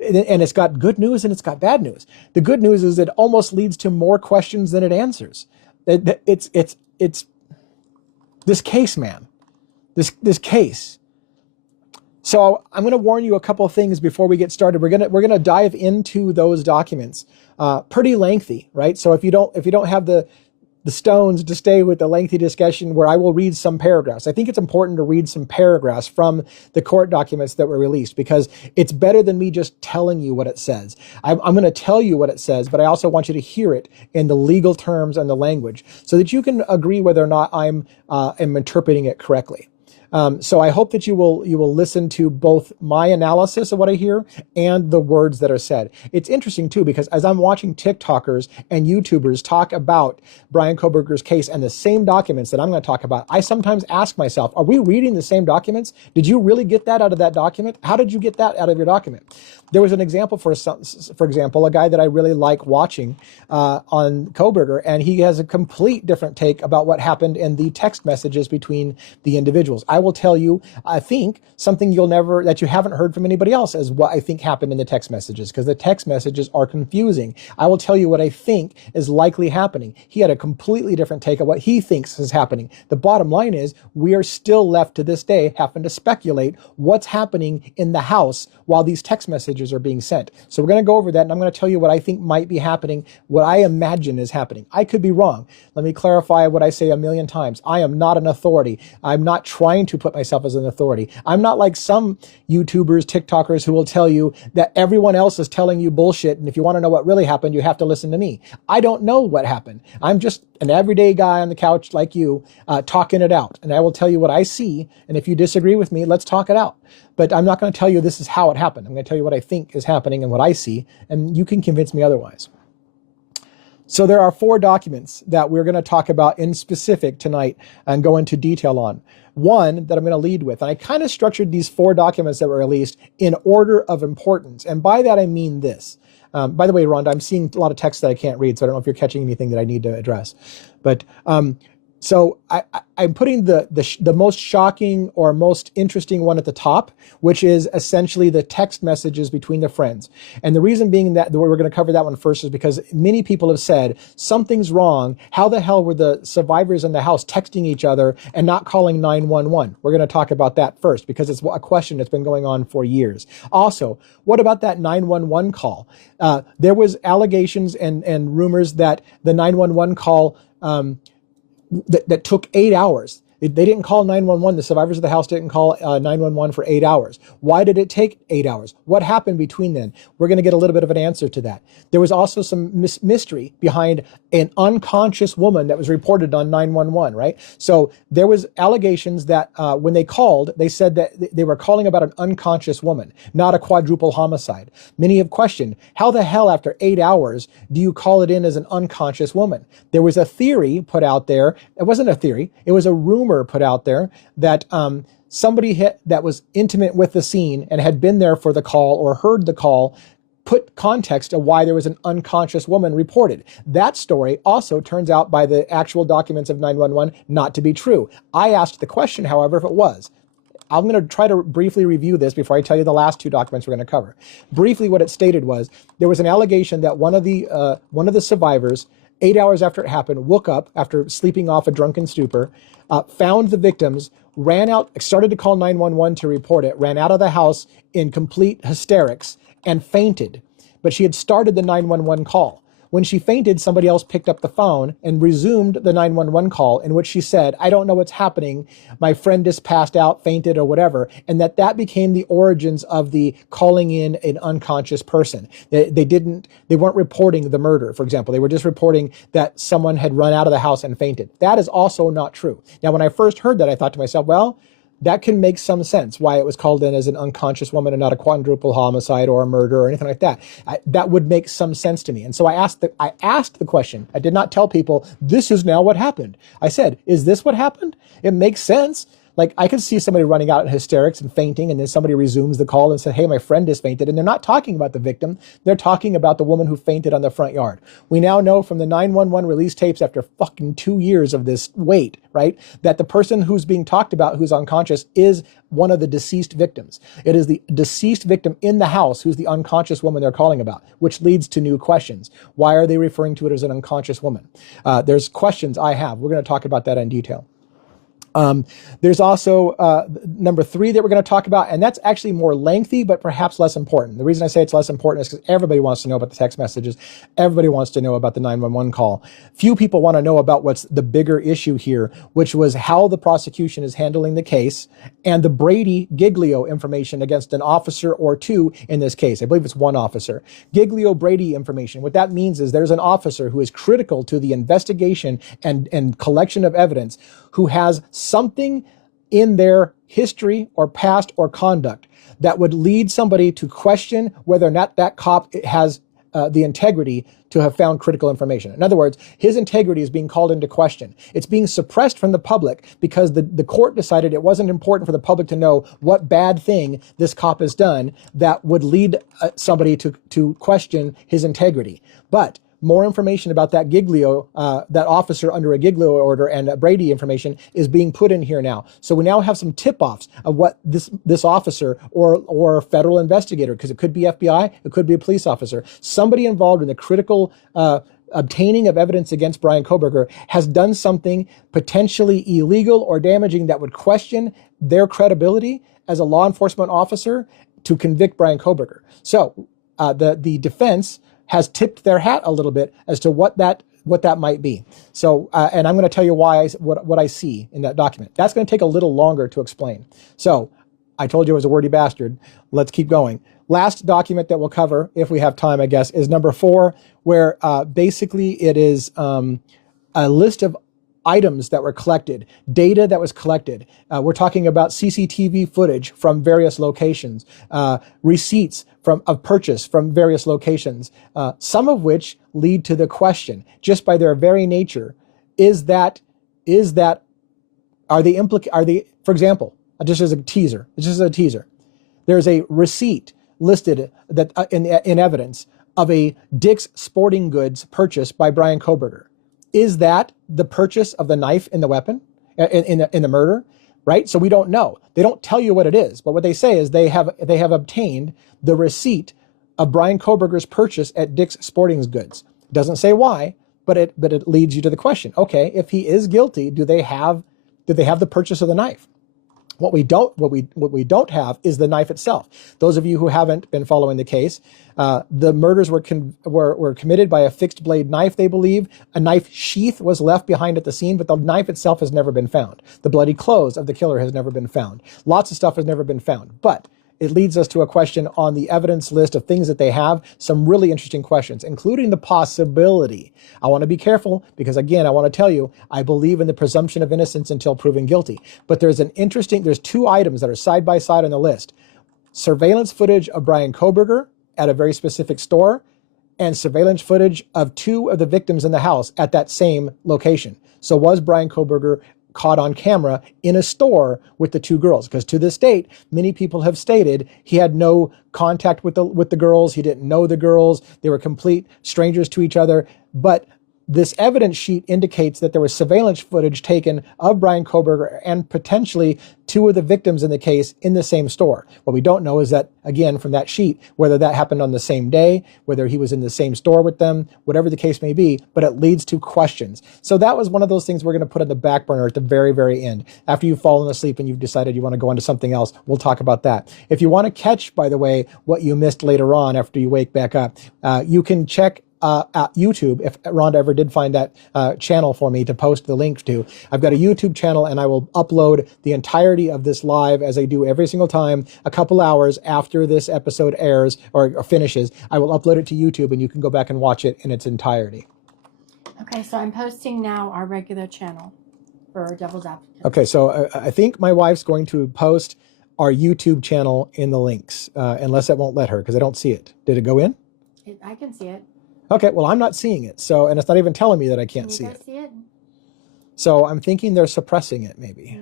And it's got good news and it's got bad news. The good news is it almost leads to more questions than it answers. It's this case, man. This case. So I'm going to warn you a couple of things before we get started. We're going to dive into those documents. Pretty lengthy, right? So if you don't have the stones to stay with the lengthy discussion where I will read some paragraphs. I think it's important to read some paragraphs from the court documents that were released, because it's better than me just telling you what it says. I'm going to tell you what it says, but I also want you to hear it in the legal terms and the language so that you can agree whether or not I'm interpreting it correctly. So I hope that you will listen to both my analysis of what I hear and the words that are said. It's interesting too, because as I'm watching TikTokers and YouTubers talk about Brian Kohberger's case and the same documents that I'm going to talk about, I sometimes ask myself, are we reading the same documents? Did you really get that out of that document? How did you get that out of your document? There was an example, for example, a guy that I really like watching on Koberger, and he has a complete different take about what happened in the text messages between the individuals. I will tell you, I think, something that you haven't heard from anybody else is what I think happened in the text messages, because the text messages are confusing. I will tell you what I think is likely happening. He had a completely different take of what he thinks is happening. The bottom line is we are still left to this day having to speculate what's happening in the house while these text messages are being sent. So we're going to go over that, and I'm going to tell you what I think might be happening, what I imagine is happening. I could be wrong. Let me clarify what I say a million times. I am not an authority. I'm not trying to put myself as an authority. I'm not like some YouTubers, TikTokers who will tell you that everyone else is telling you bullshit, and if you want to know what really happened, you have to listen to me. I don't know what happened. I'm just an everyday guy on the couch like you, talking it out. And I will tell you what I see, and if you disagree with me, let's talk it out. But I'm not going to tell you this is how it happened. I'm going to tell you what I think is happening and what I see, and you can convince me otherwise. So there are 4 documents that we're going to talk about in specific tonight and go into detail on. One that I'm going to lead with, and I kind of structured these 4 documents that were released in order of importance. And by that, I mean this. By the way, Rhonda, I'm seeing a lot of text that I can't read, so I don't know if you're catching anything that I need to address. But so I'm putting the most shocking or most interesting one at the top, which is essentially the text messages between the friends. And the reason being that we're going to cover that one first is because many people have said something's wrong. How the hell were the survivors in the house texting each other and not calling 911? We're going to talk about that first because it's a question that's been going on for years. Also, what about that 911 call? There was allegations and rumors that the 911 call that took 8 hours. They didn't call 911. The survivors of the house didn't call 911 for 8 hours. Why did it take 8 hours? What happened between then? We're going to get a little bit of an answer to that. There was also some mystery behind an unconscious woman that was reported on 911, right? So there was allegations that when they called, they said that they were calling about an unconscious woman, not a quadruple homicide. Many have questioned, how the hell after 8 hours do you call it in as an unconscious woman? There was a theory put out there. It wasn't a theory. It was a rumor put out there that somebody that was intimate with the scene and had been there for the call or heard the call put context of why there was an unconscious woman reported. That story also turns out by the actual documents of 911 not to be true. I asked the question, however, if it was. I'm going to try to briefly review this before I tell you the last two documents we're going to cover. Briefly, what it stated was there was an allegation that one of the survivors, 8 hours after it happened, woke up after sleeping off a drunken stupor, found the victims, ran out, started to call 911 to report it, ran out of the house in complete hysterics and fainted. But she had started the 911 call. When she fainted, somebody else picked up the phone and resumed the 911 call, in which she said, I don't know what's happening. My friend just passed out, fainted, or whatever. And that became the origins of the calling in an unconscious person. They weren't reporting the murder, for example. They were just reporting that someone had run out of the house and fainted. That is also not true. Now, when I first heard that, I thought to myself, well, that can make some sense why it was called in as an unconscious woman and not a quadruple homicide or a murder or anything like that. That would make some sense to me. And so I asked the question. I did not tell people, this is now what happened. I said, is this what happened? It makes sense. Like, I could see somebody running out in hysterics and fainting, and then somebody resumes the call and said, hey, my friend just fainted. And they're not talking about the victim. They're talking about the woman who fainted on the front yard. We now know from the 911 release tapes after fucking 2 years of this wait, right, that the person who's being talked about who's unconscious is one of the deceased victims. It is the deceased victim in the house who's the unconscious woman they're calling about, which leads to new questions. Why are they referring to it as an unconscious woman? There's questions I have. We're going to talk about that in detail. There's also number 3 that we're going to talk about, and that's actually more lengthy, but perhaps less important. The reason I say it's less important is because everybody wants to know about the text messages. Everybody wants to know about the 911 call. Few people want to know about what's the bigger issue here, which was how the prosecution is handling the case and the Brady Giglio information against an officer or two in this case. I believe it's one officer. Giglio Brady information. What that means is there's an officer who is critical to the investigation and collection of evidence who has something in their history or past or conduct that would lead somebody to question whether or not that cop has the integrity to have found critical information. In other words, his integrity is being called into question. It's being suppressed from the public because the court decided it wasn't important for the public to know what bad thing this cop has done that would lead somebody to question his integrity. But more information about that Giglio, that officer under a Giglio order and Brady information is being put in here now. So we now have some tip-offs of what this officer or federal investigator, because it could be FBI, it could be a police officer, somebody involved in the critical obtaining of evidence against Brian Koberger has done something potentially illegal or damaging that would question their credibility as a law enforcement officer to convict Brian Koberger. So the defense has tipped their hat a little bit as to what that might be. So, and I'm going to tell you why what I see in that document. That's going to take a little longer to explain. So, I told you I was a wordy bastard. Let's keep going. Last document that we'll cover, if we have time, I guess, is number 4, where basically it is a list of items that were collected, data that was collected. We're talking about CCTV footage from various locations, receipts of purchase from various locations, some of which lead to the question, just by their very nature, are they, for example, just as a teaser, there's a receipt listed that in evidence of a Dick's Sporting Goods purchase by Brian Koberger. Is that the purchase of the knife and the weapon in the murder? Right? So we don't know. They don't tell you what it is, but what they say is they have obtained the receipt of Brian Koberger's purchase at Dick's Sporting Goods. It doesn't say why, but it leads you to the question. Okay, if he is guilty, do they have the purchase of the knife? What we don't have is the knife itself. Those of you who haven't been following the case, the murders were committed by a fixed blade knife, they believe. A knife sheath was left behind at the scene, but the knife itself has never been found. The bloody clothes of the killer has never been found. Lots of stuff has never been found. But it leads us to a question on the evidence list of things that they have, some really interesting questions, including the possibility. I want to be careful because, again, I want to tell you, I believe in the presumption of innocence until proven guilty. But there's two items that are side by side on the list. Surveillance footage of Brian Koberger at a very specific store and surveillance footage of 2 of the victims in the house at that same location. So was Brian Koberger caught on camera in a store with the 2 girls? Because to this date, many people have stated he had no contact with the girls. He didn't know the girls. They were complete strangers to each other. But this evidence sheet indicates that there was surveillance footage taken of Brian Koberger and potentially 2 of the victims in the case in the same store. What we don't know is that, again, from that sheet, whether that happened on the same day, whether he was in the same store with them, whatever the case may be, but it leads to questions. So that was one of those things we're going to put on the back burner at the very, very end. After you've fallen asleep and you've decided you want to go on to something else, we'll talk about that. If you want to catch, by the way, what you missed later on after you wake back up, you can check at YouTube, if Rhonda ever did find that channel for me to post the link to. I've got a YouTube channel and I will upload the entirety of this live, as I do every single time, a couple hours after this episode airs or finishes. I will upload it to YouTube and you can go back and watch it in its entirety. Okay, so I'm posting now our regular channel for Devil's Advocate. Okay, so I think my wife's going to post our YouTube channel in the links, unless it won't let her because I don't see it. Did it go in? I can see it. Okay, well, I'm not seeing it. So, and it's not even telling me that I can't see it. See it? So I'm thinking they're suppressing it maybe.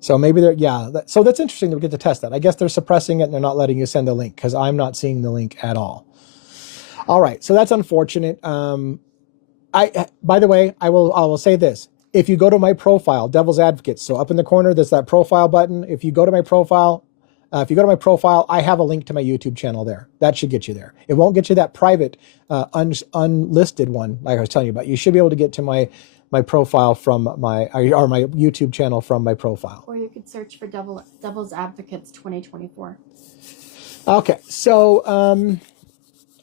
So maybe they're, so that's interesting that we get to test that. I guess they're suppressing it and they're not letting you send the link because I'm not seeing the link at all. All right, so that's unfortunate. By the way, I will say this. If you go to my profile, Devil's Advocate, so up in the corner, there's that profile button. If you go to my profile, I have a link to my YouTube channel there. That should get you there. It won't get you that private, unlisted one like I was telling you about. You should be able to get to my profile from my YouTube channel from my profile. Or you could search for Devil's Advocates 2024. Okay, so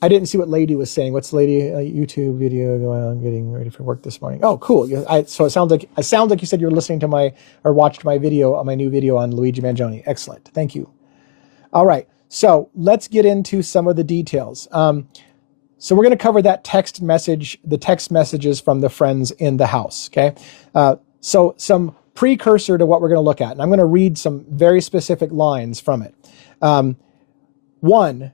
I didn't see what Lady was saying. What's Lady YouTube video going on? Getting ready for work this morning. Oh, cool. So it sounds like you said you're listening to or watched my video, my new video on Luigi Mangione. Excellent. Thank you. All right. So let's get into some of the details. So we're going to cover that text messages from the friends in the house. Okay. So some precursor to what we're going to look at, and I'm going to read some very specific lines from it. One,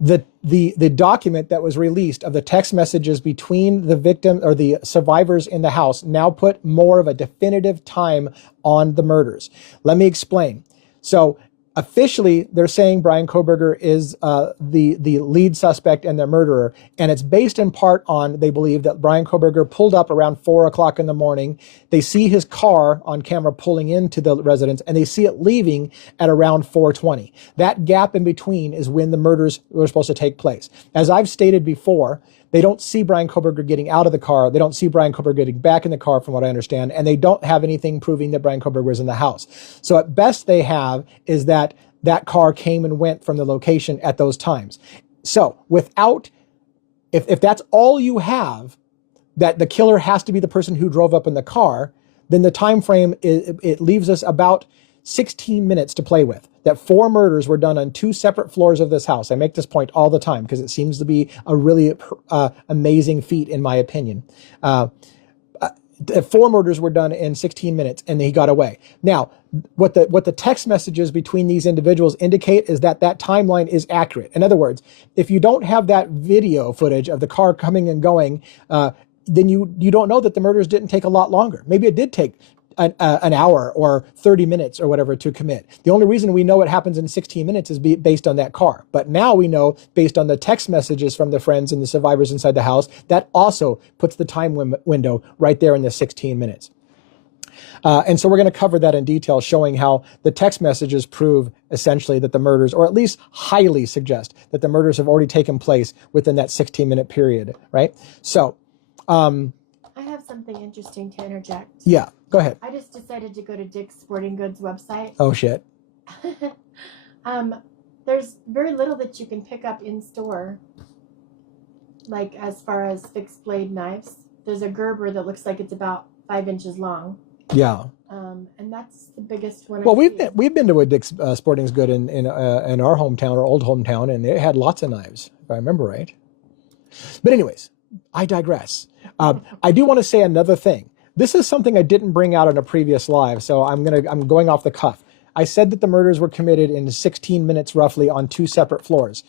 the document that was released of the text messages between the victim or the survivors in the house now put more of a definitive time on the murders. Let me explain. So officially, they're saying Brian Koberger is the lead suspect and the murderer, and it's based in part on, they believe, that Brian Koberger pulled up around 4 o'clock in the morning. They see his car on camera pulling into the residence, and they see it leaving at around 4:20. That gap in between is when the murders were supposed to take place. As I've stated before, they don't see Brian Koberger getting out of the car. They don't see Brian Koberger getting back in the car, from what I understand, and they don't have anything proving that Brian Koberger was in the house. So at best they have is that car came and went from the location at those times. So if that's all you have, that the killer has to be the person who drove up in the car, then the time frame, it leaves us about 16 minutes to play with. That 4 murders were done on 2 separate floors of this house. I make this point all the time because it seems to be a really amazing feat, in my opinion. 4 murders were done in 16 minutes, and he got away. Now, what the text messages between these individuals indicate is that timeline is accurate. In other words, if you don't have that video footage of the car coming and going, then you don't know that the murders didn't take a lot longer. Maybe it did take an hour or 30 minutes or whatever to commit. The only reason we know it happens in 16 minutes is based on that car. But now we know, based on the text messages from the friends and the survivors inside the house, that also puts the time window right there in the 16 minutes. And so we're going to cover that in detail, showing how the text messages prove essentially that the murders, or at least highly suggest that the murders have already taken place within that 16-minute period, right? So, I have something interesting to interject. Yeah. Go ahead. I just decided to go to Dick's Sporting Goods website. Oh, shit. There's very little that you can pick up in store, like as far as fixed blade knives. There's a Gerber that looks like it's about 5 inches long. Yeah. And that's the biggest one. Well, we've been to a Dick's Sporting Goods in our hometown, our old hometown, and it had lots of knives, if I remember right. But anyways, I digress. I do want to say another thing. This is something I didn't bring out in a previous live, so I'm going off the cuff. I said that the murders were committed in 16 minutes roughly on 2 separate floors.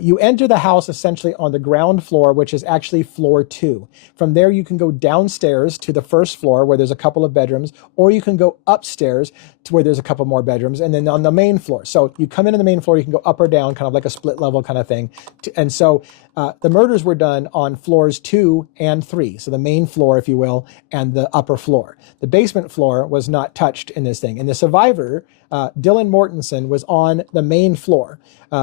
You enter the house essentially on the ground floor, which is actually floor 2. From there, you can go downstairs to the first floor where there's a couple of bedrooms, or you can go upstairs to where there's a couple more bedrooms, and then on the main floor. So you come in on the main floor, you can go up or down, kind of like a split level kind of thing. And so the murders were done on floors 2 and 3. So the main floor, if you will, and the upper floor. The basement floor was not touched in this thing. And the survivor, Dylan Mortensen, was on the main floor.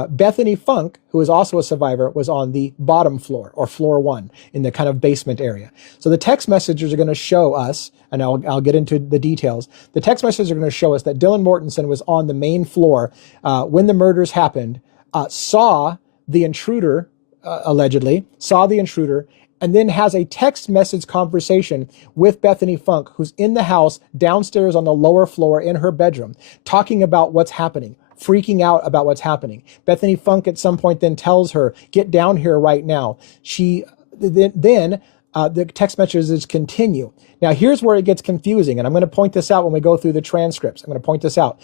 Bethany Funk, who is also a survivor, was on the bottom floor, or floor 1, in the kind of basement area. So the text messages are going to show us, and I'll get into the details. The text messages are going to show us that Dylan Mortensen was on the main floor when the murders happened, saw the intruder, allegedly, saw the intruder, and then has a text message conversation with Bethany Funk, who's in the house downstairs on the lower floor in her bedroom, talking about what's happening, freaking out about what's happening. Bethany Funk at some point then tells her, get down here right now. The text messages continue. Now, here's where it gets confusing, and I'm going to point this out when we go through the transcripts. I'm going to point this out.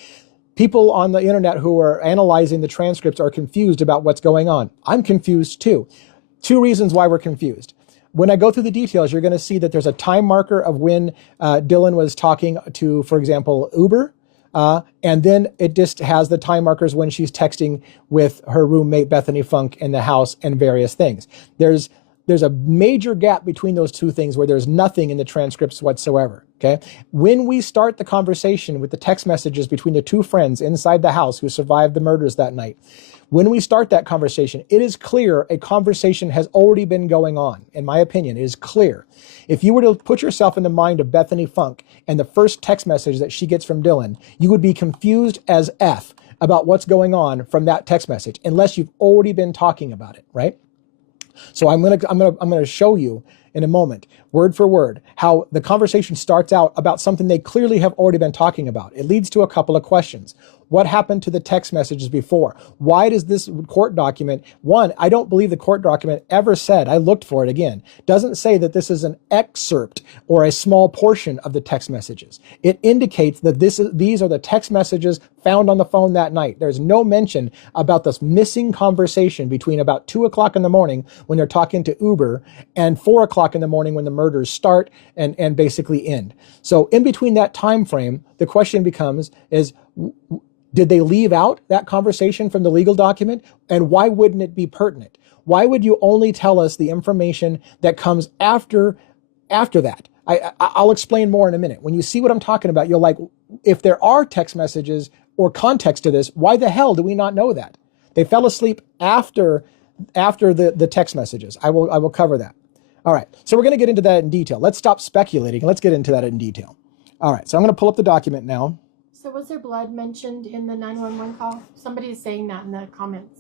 People on the internet who are analyzing the transcripts are confused about what's going on. I'm confused too. 2 reasons why we're confused. When I go through the details, you're going to see that there's a time marker of when Dylan was talking to, for example, Uber. And then it just has the time markers when she's texting with her roommate, Bethany Funk, in the house and various things. There's a major gap between those 2 things where there's nothing in the transcripts whatsoever. Okay. When we start the conversation with the text messages between the 2 friends inside the house who survived the murders that night, when we start that conversation, it is clear a conversation has already been going on. In my opinion, it is clear. If you were to put yourself in the mind of Bethany Funk and the first text message that she gets from Dylan, you would be confused as F about what's going on from that text message, unless you've already been talking about it, right? So I'm gonna show you in a moment, word for word, how the conversation starts out about something they clearly have already been talking about. It leads to a couple of questions. What happened to the text messages before? Why does this court document, one, I don't believe the court document ever said, I looked for it again, doesn't say that this is an excerpt or a small portion of the text messages. It indicates that these are the text messages found on the phone that night. There's no mention about this missing conversation between about 2 o'clock in the morning when they're talking to Uber and 4 o'clock in the morning when the murders start and basically end. So in between that time frame, the question becomes did they leave out that conversation from the legal document? And why wouldn't it be pertinent? Why would you only tell us the information that comes after that? I'll explain more in a minute. When you see what I'm talking about, you'll like, if there are text messages or context to this, why the hell do we not know that? They fell asleep after the text messages. I will cover that. All right, so we're going to get into that in detail. Let's stop speculating. Let's get into that in detail. All right, so I'm going to pull up the document now. So was there blood mentioned in the 911 call? Somebody is saying that in the comments.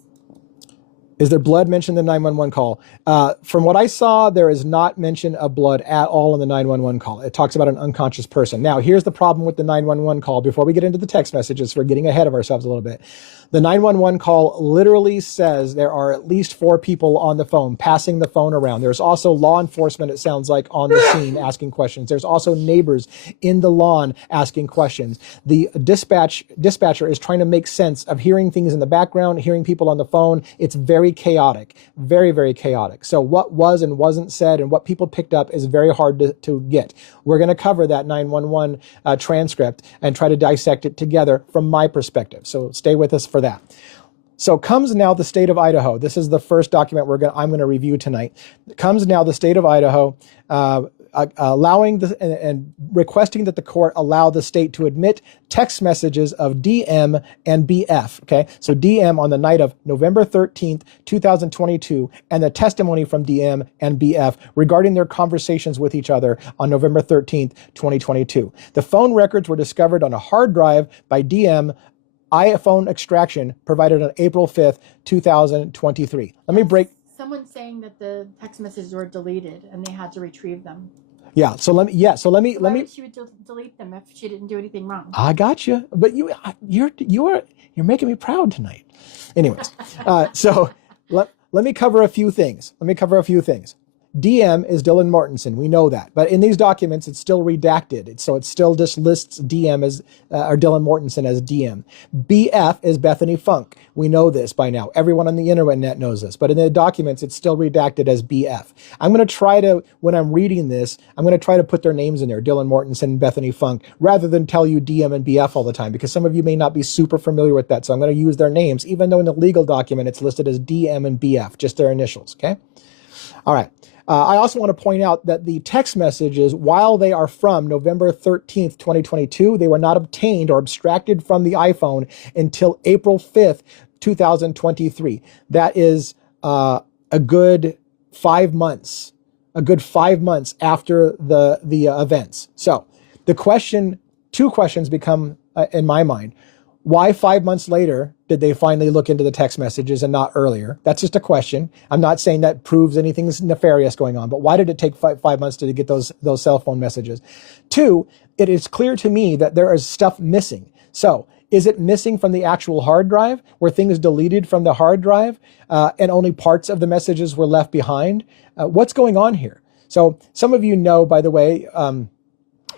Is there blood mentioned in the 911 call? From what I saw, there is not mention of blood at all in the 911 call. It talks about an unconscious person. Now, here's the problem with the 911 call. Before we get into the text messages, we're getting ahead of ourselves a little bit. The 911 call literally says there are at least 4 people on the phone, passing the phone around. There's also law enforcement, it sounds like, on the scene asking questions. There's also neighbors in the lawn asking questions. The dispatcher is trying to make sense of hearing things in the background, hearing people on the phone. It's very chaotic, very, very chaotic. So what was and wasn't said and what people picked up is very hard to get. We're going to cover that 911 transcript and try to dissect it together from my perspective. So stay with us for that. So comes now the state of Idaho. This is the first document I'm going to review tonight. Comes now the state of Idaho. allowing and requesting that the court allow the state to admit text messages of DM and BF. Okay, so DM on the night of November 13th, 2022, and the testimony from DM and BF regarding their conversations with each other on November 13th, 2022. The phone records were discovered on a hard drive by DM iPhone extraction provided on April 5th, 2023. Let me break. Someone's saying that the text messages were deleted and they had to retrieve them. Yeah. So let me. Why would she delete them if she didn't do anything wrong? I got you, but you're making me proud tonight. Anyways, so let me cover a few things. DM is Dylan Mortensen. We know that. But in these documents, it's still redacted. So it still just lists DM as, or Dylan Mortensen as DM. BF is Bethany Funk. We know this by now. Everyone on the internet knows this. But in the documents, it's still redacted as BF. I'm going to try to, when I'm reading this, I'm going to try to put their names in there, Dylan Mortensen and Bethany Funk, rather than tell you DM and BF all the time, because some of you may not be super familiar with that. So I'm going to use their names, even though in the legal document, it's listed as DM and BF, just their initials, okay? All right. I also want to point out that the text messages, while they are from November 13th, 2022, they were not obtained or abstracted from the iPhone until April 5th, 2023. That is a good 5 months, after the events. So two questions become in my mind. Why 5 months later did they finally look into the text messages and not earlier? That's just a question. I'm not saying that proves anything's nefarious going on, but why did it take 5 months to get those cell phone messages? Two, it is clear to me that there is stuff missing. So is it missing from the actual hard drive? Were things deleted from the hard drive and only parts of the messages were left behind? What's going on here? So some of you know, by the way,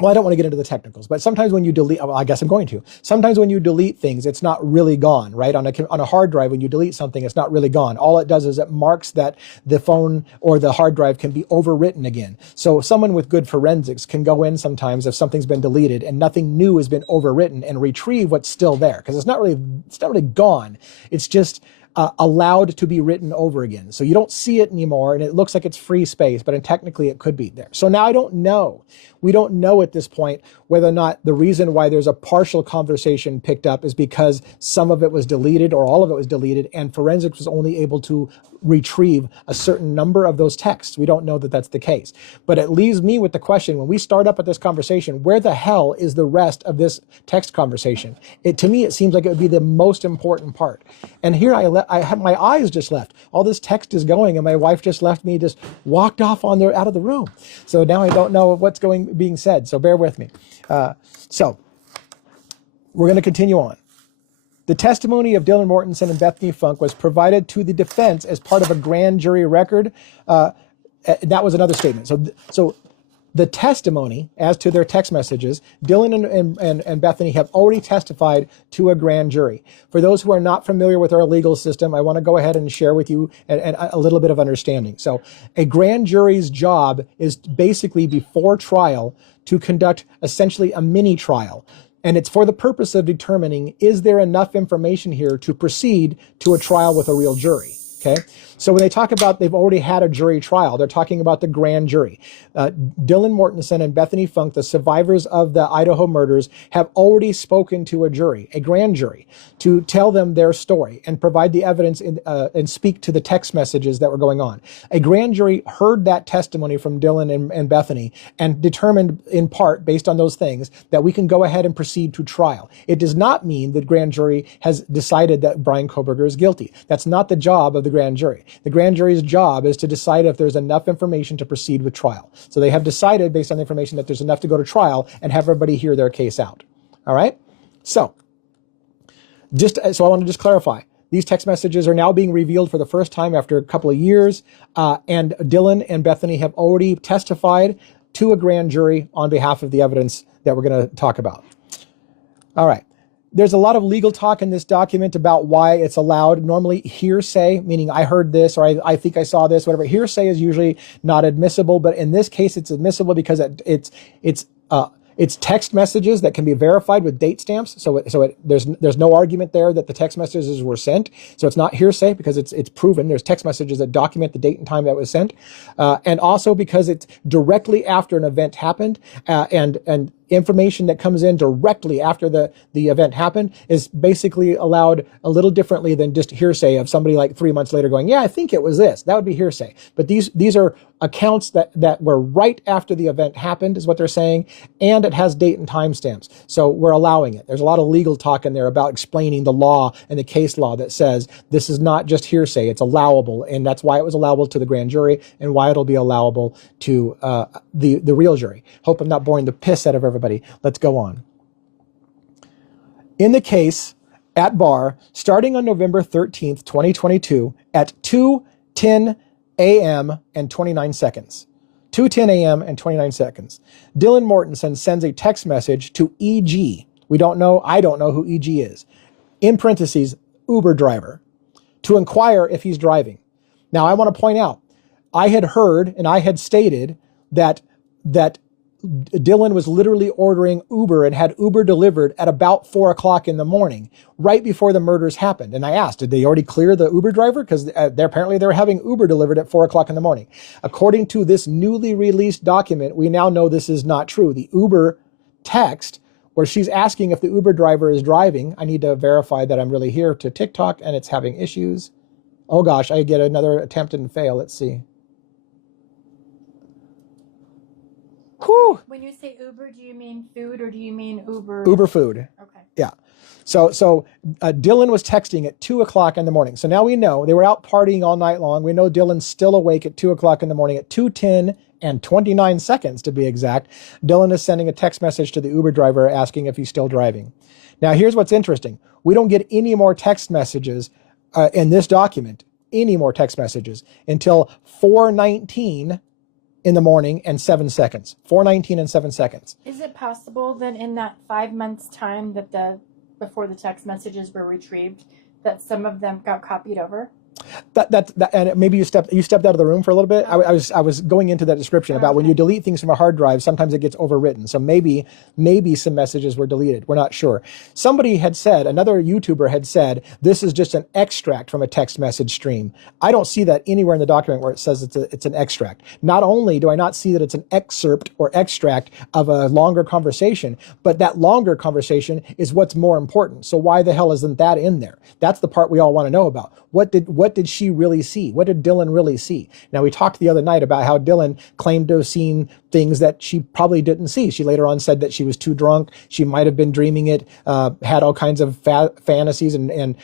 well, I don't want to get into the technicals, but sometimes when you delete, well, I guess I'm going to. Sometimes when you delete things, it's not really gone, right? On a hard drive, when you delete something, it's not really gone. All it does is it marks that the phone or the hard drive can be overwritten again. So someone with good forensics can go in sometimes if something's been deleted and nothing new has been overwritten and retrieve what's still there, because it's not really gone. It's just allowed to be written over again. So you don't see it anymore and it looks like it's free space, but technically it could be there. So now I don't know. We don't know at this point whether or not the reason why there's a partial conversation picked up is because some of it was deleted or all of it was deleted and forensics was only able to retrieve a certain number of those texts. We don't know that that's the case. But it leaves me with the question, when we start up at this conversation, where the hell is the rest of this text conversation? To me, it seems like it would be the most important part. And here I have my eyes just left. All this text is going and my wife just left me, just walked off out of the room. So now I don't know what's being said. So bear with me. So we're going to continue on. The testimony of Dylan Mortensen and Bethany Funk was provided to the defense as part of a grand jury record. That was another statement. So the testimony as to their text messages, Dylan and Bethany have already testified to a grand jury. For those who are not familiar with our legal system, I want to go ahead and share with you a little bit of understanding. So a grand jury's job is basically before trial to conduct essentially a mini trial. And it's for the purpose of determining, is there enough information here to proceed to a trial with a real jury? Okay. So when they talk about they've already had a jury trial, they're talking about the grand jury. Dylan Mortensen and Bethany Funk, the survivors of the Idaho murders, have already spoken to a jury, a grand jury, to tell them their story and provide the evidence and speak to the text messages that were going on. A grand jury heard that testimony from Dylan and Bethany and determined in part, based on those things, that we can go ahead and proceed to trial. It does not mean that grand jury has decided that Brian Koberger is guilty. That's not the job of the grand jury. The grand jury's job is to decide if there's enough information to proceed with trial. So they have decided, based on the information, that there's enough to go to trial and have everybody hear their case out. All right? So I want to just clarify. These text messages are now being revealed for the first time after a couple of years, and Dylan and Bethany have already testified to a grand jury on behalf of the evidence that we're going to talk about. All right. There's a lot of legal talk in this document about why it's allowed. Normally hearsay, meaning I heard this or I think I saw this, whatever. Hearsay is usually not admissible, but in this case it's admissible because It's text messages that can be verified with date stamps. There's no argument there that the text messages were sent. So it's not hearsay because it's proven. There's text messages that document the date and time that was sent, and also because it's directly after an event happened, and information that comes in directly after the event happened is basically allowed a little differently than just hearsay of somebody like 3 months later going, yeah, I think it was this. That would be hearsay. But these are accounts that were right after the event happened, is what they're saying, and it has date and time stamps. So we're allowing it. There's a lot of legal talk in there about explaining the law and the case law that says this is not just hearsay, it's allowable, and that's why it was allowable to the grand jury and why it'll be allowable to the real jury. Hope I'm not boring the piss out of everybody. Let's go on. In the case at bar, starting on November 13th, 2022 at 2:10 a.m. and 29 seconds. 2:10 a.m. and 29 seconds. Dylan Mortensen sends a text message to EG. I don't know who EG is. In parentheses, Uber driver, to inquire if he's driving. Now I want to point out, I had heard and I had stated that Dylan was literally ordering Uber and had Uber delivered at about 4 o'clock in the morning, right before the murders happened. And I asked, did they already clear the Uber driver? Because apparently they were having Uber delivered at 4 o'clock in the morning. According to this newly released document, we now know this is not true. The Uber text where she's asking if the Uber driver is driving, I need to verify that I'm really here to TikTok and it's having issues. Oh gosh, I get another attempt and fail. Let's see. Whew. When you say Uber, do you mean food or do you mean Uber? Uber food. Okay. Yeah. So Dylan was texting at 2 o'clock in the morning. So now we know they were out partying all night long. We know Dylan's still awake at 2 o'clock in the morning at 2:10 and 29 seconds to be exact. Dylan is sending a text message to the Uber driver asking if he's still driving. Now here's what's interesting. We don't get any more text messages in this document, until 4:19 in the morning and 7 seconds. 4:19 and 7 seconds. Is it possible that in that 5 months time that before the text messages were retrieved, that some of them got copied over? That and maybe you stepped out of the room for a little bit. I was going into that description about when you delete things from a hard drive, sometimes it gets overwritten. So maybe some messages were deleted. We're not sure. Somebody had said, another YouTuber had said, this is just an extract from a text message stream. I don't see that anywhere in the document where it says it's an extract. Not only do I not see that it's an excerpt or extract of a longer conversation, but that longer conversation is what's more important. So why the hell isn't that in there? That's the part we all want to know about. What did she really see? What did Dylan really see? Now, we talked the other night about how Dylan claimed to have seen things that she probably didn't see. She later on said that she was too drunk. She might have been dreaming it, had all kinds of fantasies and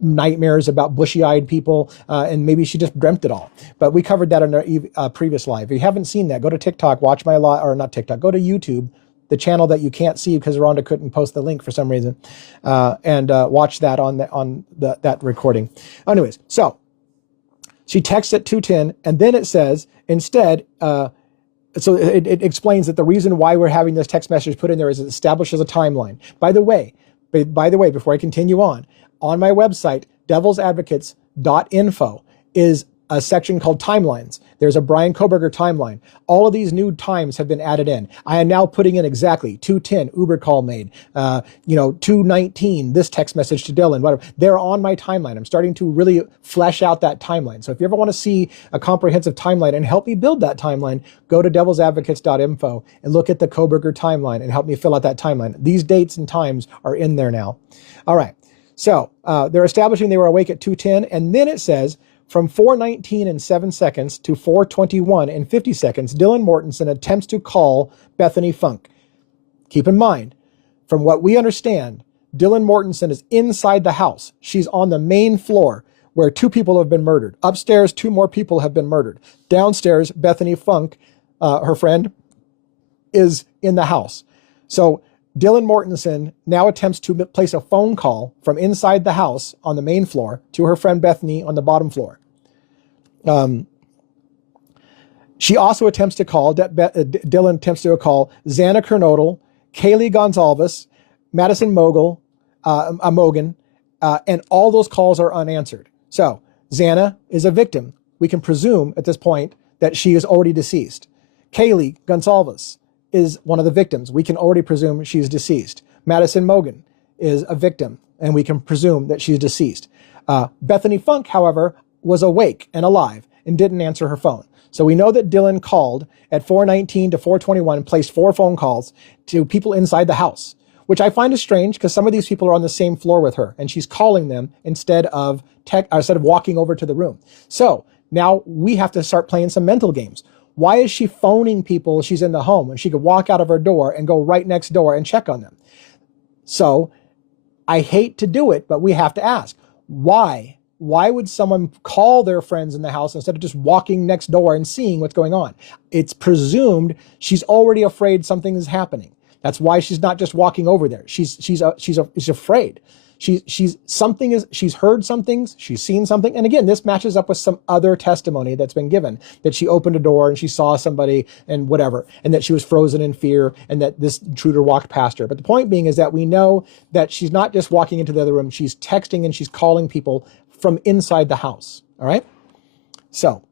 nightmares about bushy-eyed people, and maybe she just dreamt it all. But we covered that in our previous live. If you haven't seen that, go to TikTok, go to YouTube, the channel that you can't see because Rhonda couldn't post the link for some reason, and watch that on that recording. Anyways, so she texts at 2:10, and then it says instead, so it explains that the reason why we're having this text message put in there is it establishes a timeline. By the way, before I continue on my website, devilsadvocates.info is a section called timelines. There's a Brian Koberger timeline. All of these new times have been added in. I am now putting in exactly 2:10 Uber call made, 2:19 this text message to Dylan, whatever. They're on my timeline. I'm starting to really flesh out that timeline. So if you ever want to see a comprehensive timeline and help me build that timeline, go to devilsadvocates.info and look at the Koberger timeline and help me fill out that timeline. These dates and times are in there now. All right. So they're establishing they were awake at 2:10, and then it says, from 4:19 and 7 seconds to 4:21 and 50 seconds, Dylan Mortensen attempts to call Bethany Funk. Keep in mind, from what we understand, Dylan Mortensen is inside the house. She's on the main floor where 2 people have been murdered. Upstairs, 2 more people have been murdered. Downstairs, Bethany Funk, her friend, is in the house. So Dylan Mortensen now attempts to place a phone call from inside the house on the main floor to her friend Bethany on the bottom floor. She also attempts to call, Dylan attempts to call Xana Kernodle, Kaylee Gonzalez, Madison Mogan, and all those calls are unanswered. So Xana is a victim. We can presume at this point that she is already deceased. Kaylee Gonzalez is one of the victims. We can already presume she's deceased. Madison Mogan is a victim, and we can presume that she's deceased. Bethany Funk, however, was awake and alive and didn't answer her phone. So we know that Dylan called at 4:19 to 4:21 and placed 4 phone calls to people inside the house, which I find is strange because some of these people are on the same floor with her, and she's calling them instead of walking over to the room. So now we have to start playing some mental games. Why is she phoning people she's in the home when she could walk out of her door and go right next door and check on them? So I hate to do it, but we have to ask, why? Why would someone call their friends in the house instead of just walking next door and seeing what's going on? It's presumed she's already afraid something is happening. That's why she's not just walking over there. She's afraid. She's heard some things, she's seen something. And again, this matches up with some other testimony that's been given, that she opened a door and she saw somebody and whatever, and that she was frozen in fear and that this intruder walked past her. But the point being is that we know that she's not just walking into the other room, she's texting and she's calling people from inside the house. All right. So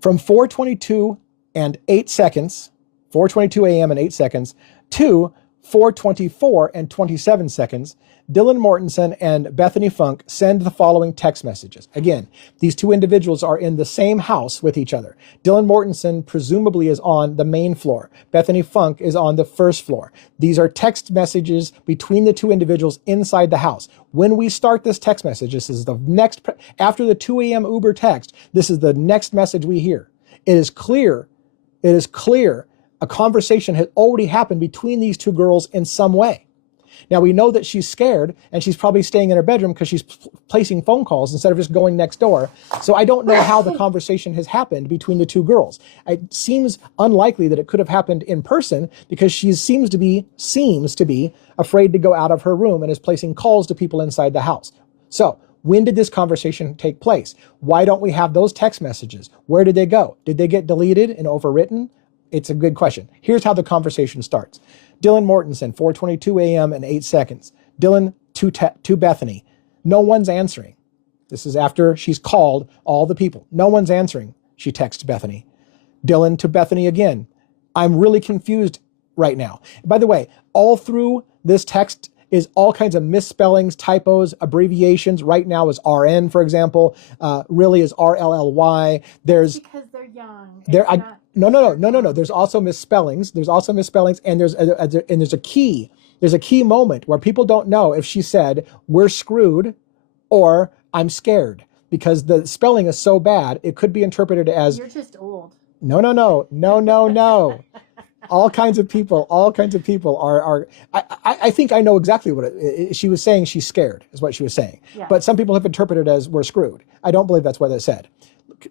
from 4:22 and 8 seconds, 4:22 a.m. and 8 seconds to 4:24 and 27 seconds, Dylan Mortensen and Bethany Funk send the following text messages. Again, these two individuals are in the same house with each other. Dylan Mortensen presumably is on the main floor. Bethany Funk is on the first floor. These are text messages between the two individuals inside the house. When we start this text message, this is the next, after the 2 a.m. Uber text, this is the next message we hear. It is clear a conversation had already happened between these two girls in some way. Now, we know that she's scared and she's probably staying in her bedroom because she's placing phone calls instead of just going next door. So I don't know how the conversation has happened between the two girls. It seems unlikely that it could have happened in person because she seems to be afraid to go out of her room and is placing calls to people inside the house. So when did this conversation take place? Why don't we have those text messages? Where did they go? Did they get deleted and overwritten? It's a good question. Here's how the conversation starts. Dylan Mortensen, 4:22 a.m. and 8 seconds. Dylan to Bethany. No one's answering. This is after she's called all the people. No one's answering, she texts Bethany. Dylan to Bethany again. I'm really confused right now. By the way, all through this text is all kinds of misspellings, typos, abbreviations. Right now is RN, for example. Really is RLLY. There's because they're young. No. There's also misspellings. And there's a key. There's a key moment where people don't know if she said we're screwed or I'm scared, because the spelling is so bad it could be interpreted as you're just old. No. All kinds of people are I think I know exactly what she was saying. She's scared is what she was saying. Yeah. But some people have interpreted it as we're screwed. I don't believe that's what it said.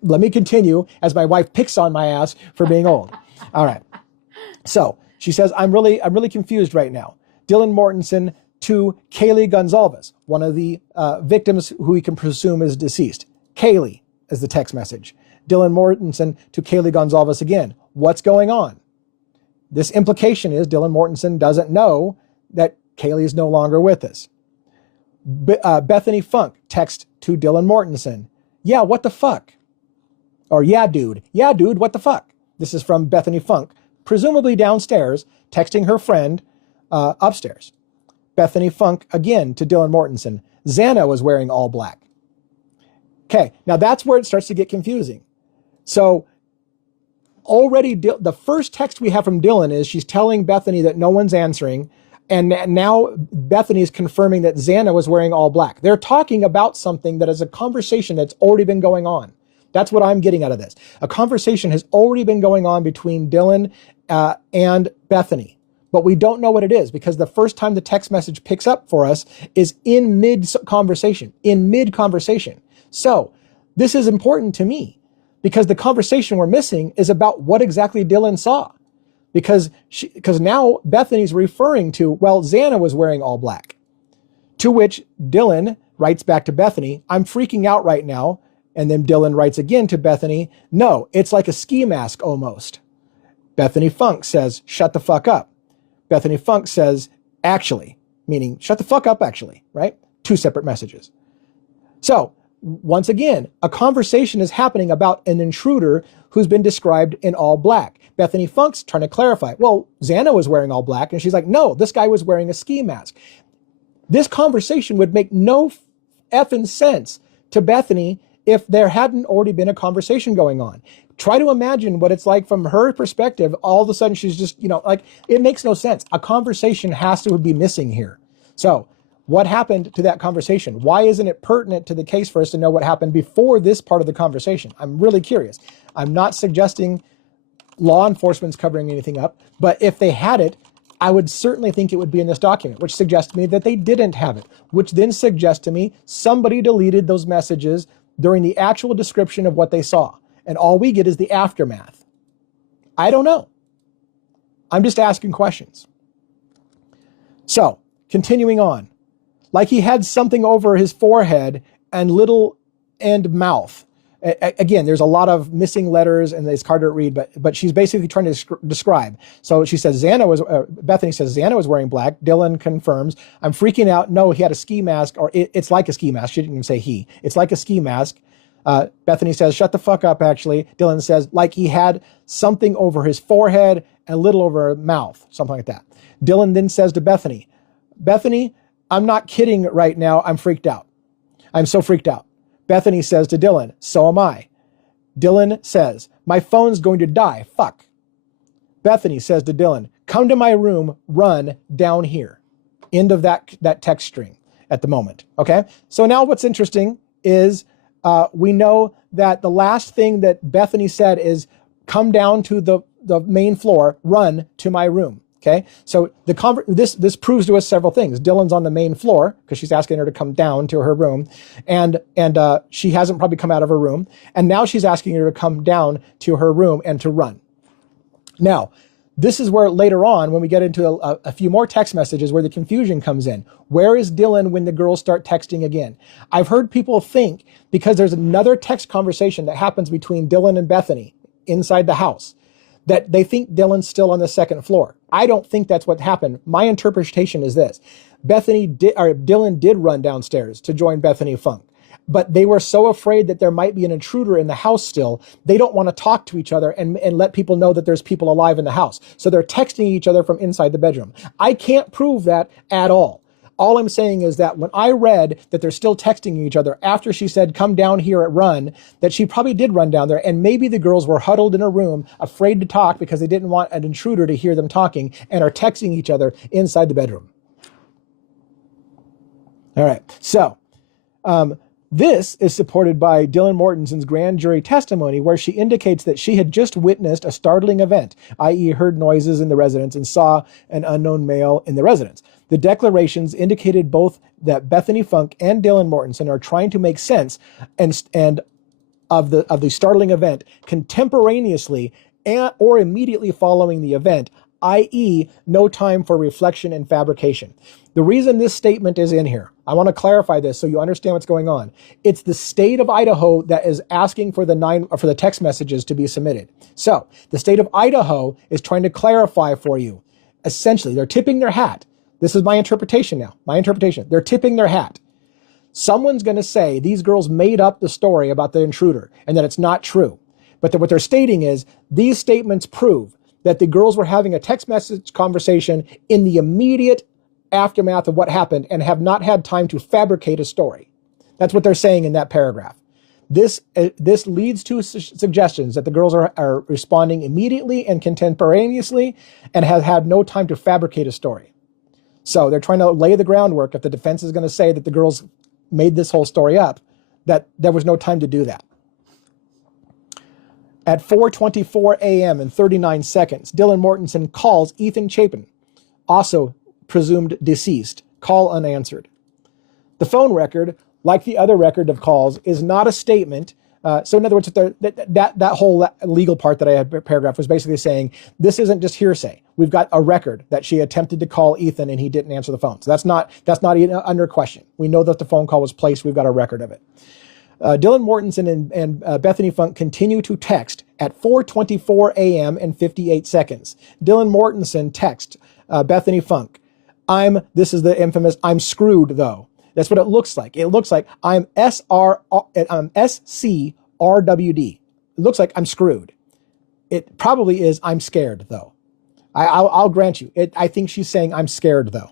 Let me continue as my wife picks on my ass for being old. All right. So she says, I'm really confused right now. Dylan Mortensen to Kaylee Gonzalez, one of the victims who we can presume is deceased. Kaylee is the text message. Dylan Mortensen to Kaylee Gonzalez again. What's going on? This implication is Dylan Mortensen doesn't know that Kaylee is no longer with us. Bethany Funk text to Dylan Mortensen. Yeah, what the fuck? Or yeah, dude, what the fuck? This is from Bethany Funk, presumably downstairs, texting her friend upstairs. Bethany Funk again to Dylan Mortensen. Xana was wearing all black. Okay, now that's where it starts to get confusing. So already the first text we have from Dylan is she's telling Bethany that no one's answering, and now Bethany is confirming that Xana was wearing all black. They're talking about something that is a conversation that's already been going on. That's what I'm getting out of this. A conversation has already been going on between Dylan and Bethany, but we don't know what it is because the first time the text message picks up for us is in mid-conversation. So this is important to me because the conversation we're missing is about what exactly Dylan saw. Because now Bethany's referring to, well, Xana was wearing all black. To which Dylan writes back to Bethany, I'm freaking out right now. And then Dylan writes again to Bethany, no, it's like a ski mask almost. Bethany Funk says, shut the fuck up. Bethany Funk says, actually, meaning shut the fuck up actually, right? Two separate messages. So once again, a conversation is happening about an intruder who's been described in all black. Bethany Funk's trying to clarify, well, Xana was wearing all black, and she's like, no, this guy was wearing a ski mask. This conversation would make no effing sense to Bethany if there hadn't already been a conversation going on. Try to imagine what it's like from her perspective. All of a sudden, she's just, like, it makes no sense. A conversation has to be missing here. So what happened to that conversation? Why isn't it pertinent to the case for us to know what happened before this part of the conversation? I'm really curious. I'm not suggesting law enforcement's covering anything up, but if they had it, I would certainly think it would be in this document, which suggests to me that they didn't have it, which then suggests to me somebody deleted those messages during the actual description of what they saw. And all we get is the aftermath. I don't know. I'm just asking questions. So, continuing on. Like he had something over his forehead and little and mouth. Again, there's a lot of missing letters and it's hard to read, but she's basically trying to describe. So she says, Bethany says, Xana was wearing black. Dylan confirms, I'm freaking out. No, he had a ski mask, or it's like a ski mask. She didn't even say he. It's like a ski mask. Bethany says, shut the fuck up, actually. Dylan says, like he had something over his forehead and a little over his mouth, something like that. Dylan then says to Bethany, I'm not kidding right now. I'm freaked out. I'm so freaked out. Bethany says to Dylan, so am I. Dylan says, my phone's going to die. Fuck. Bethany says to Dylan, come to my room, run down here. End of that text string at the moment. Okay. So now what's interesting is we know that the last thing that Bethany said is come down to the main floor, run to my room. Okay, so this proves to us several things. Dylan's on the main floor because she's asking her to come down to her room, and she hasn't probably come out of her room, and now she's asking her to come down to her room and to run. Now, this is where later on, when we get into a few more text messages, where the confusion comes in. Where is Dylan when the girls start texting again? I've heard people think because there's another text conversation that happens between Dylan and Bethany inside the house, that they think Dylan's still on the second floor. I don't think that's what happened. My interpretation is this. Dylan did run downstairs to join Bethany Funk, but they were so afraid that there might be an intruder in the house still, they don't want to talk to each other and let people know that there's people alive in the house. So they're texting each other from inside the bedroom. I can't prove that at all. All I'm saying is that when I read that they're still texting each other after she said, come down here at run, that she probably did run down there, and maybe the girls were huddled in a room, afraid to talk because they didn't want an intruder to hear them talking, and are texting each other inside the bedroom. All right, so this is supported by Dylan Mortenson's grand jury testimony, where she indicates that she had just witnessed a startling event, i.e. heard noises in the residence and saw an unknown male in the residence. The declarations indicated both that Bethany Funk and Dylan Mortenson are trying to make sense and of the startling event contemporaneously or immediately following the event, i.e. no time for reflection and fabrication. The reason this statement is in here, I want to clarify this so you understand what's going on. It's the state of Idaho that is asking for the text messages to be submitted. So the state of Idaho is trying to clarify for you. Essentially, they're tipping their hat. This is my interpretation now. My interpretation. They're tipping their hat. Someone's going to say these girls made up the story about the intruder and that it's not true. But what they're stating is these statements prove that the girls were having a text message conversation in the immediate aftermath of what happened and have not had time to fabricate a story. That's what they're saying in that paragraph. This leads to suggestions that the girls are responding immediately and contemporaneously and have had no time to fabricate a story. So they're trying to lay the groundwork if the defense is going to say that the girls made this whole story up, that there was no time to do that. At 4:24 a.m. and 39 seconds, Dylan Mortenson calls Ethan Chapin, also presumed deceased, call unanswered. The phone record, like the other record of calls, is not a statement. So in other words, that whole legal part that I had paragraph was basically saying, this isn't just hearsay. We've got a record that she attempted to call Ethan and he didn't answer the phone. So that's not even under question. We know that the phone call was placed. We've got a record of it. Dylan Mortenson and Bethany Funk continue to text at 4:24 a.m. and 58 seconds. Dylan Mortenson texts Bethany Funk, this is the infamous, I'm screwed though. That's what it looks like. It looks like I'm SCRWD. It looks like I'm screwed. It probably is I'm scared, though. I'll grant you. I think she's saying I'm scared, though.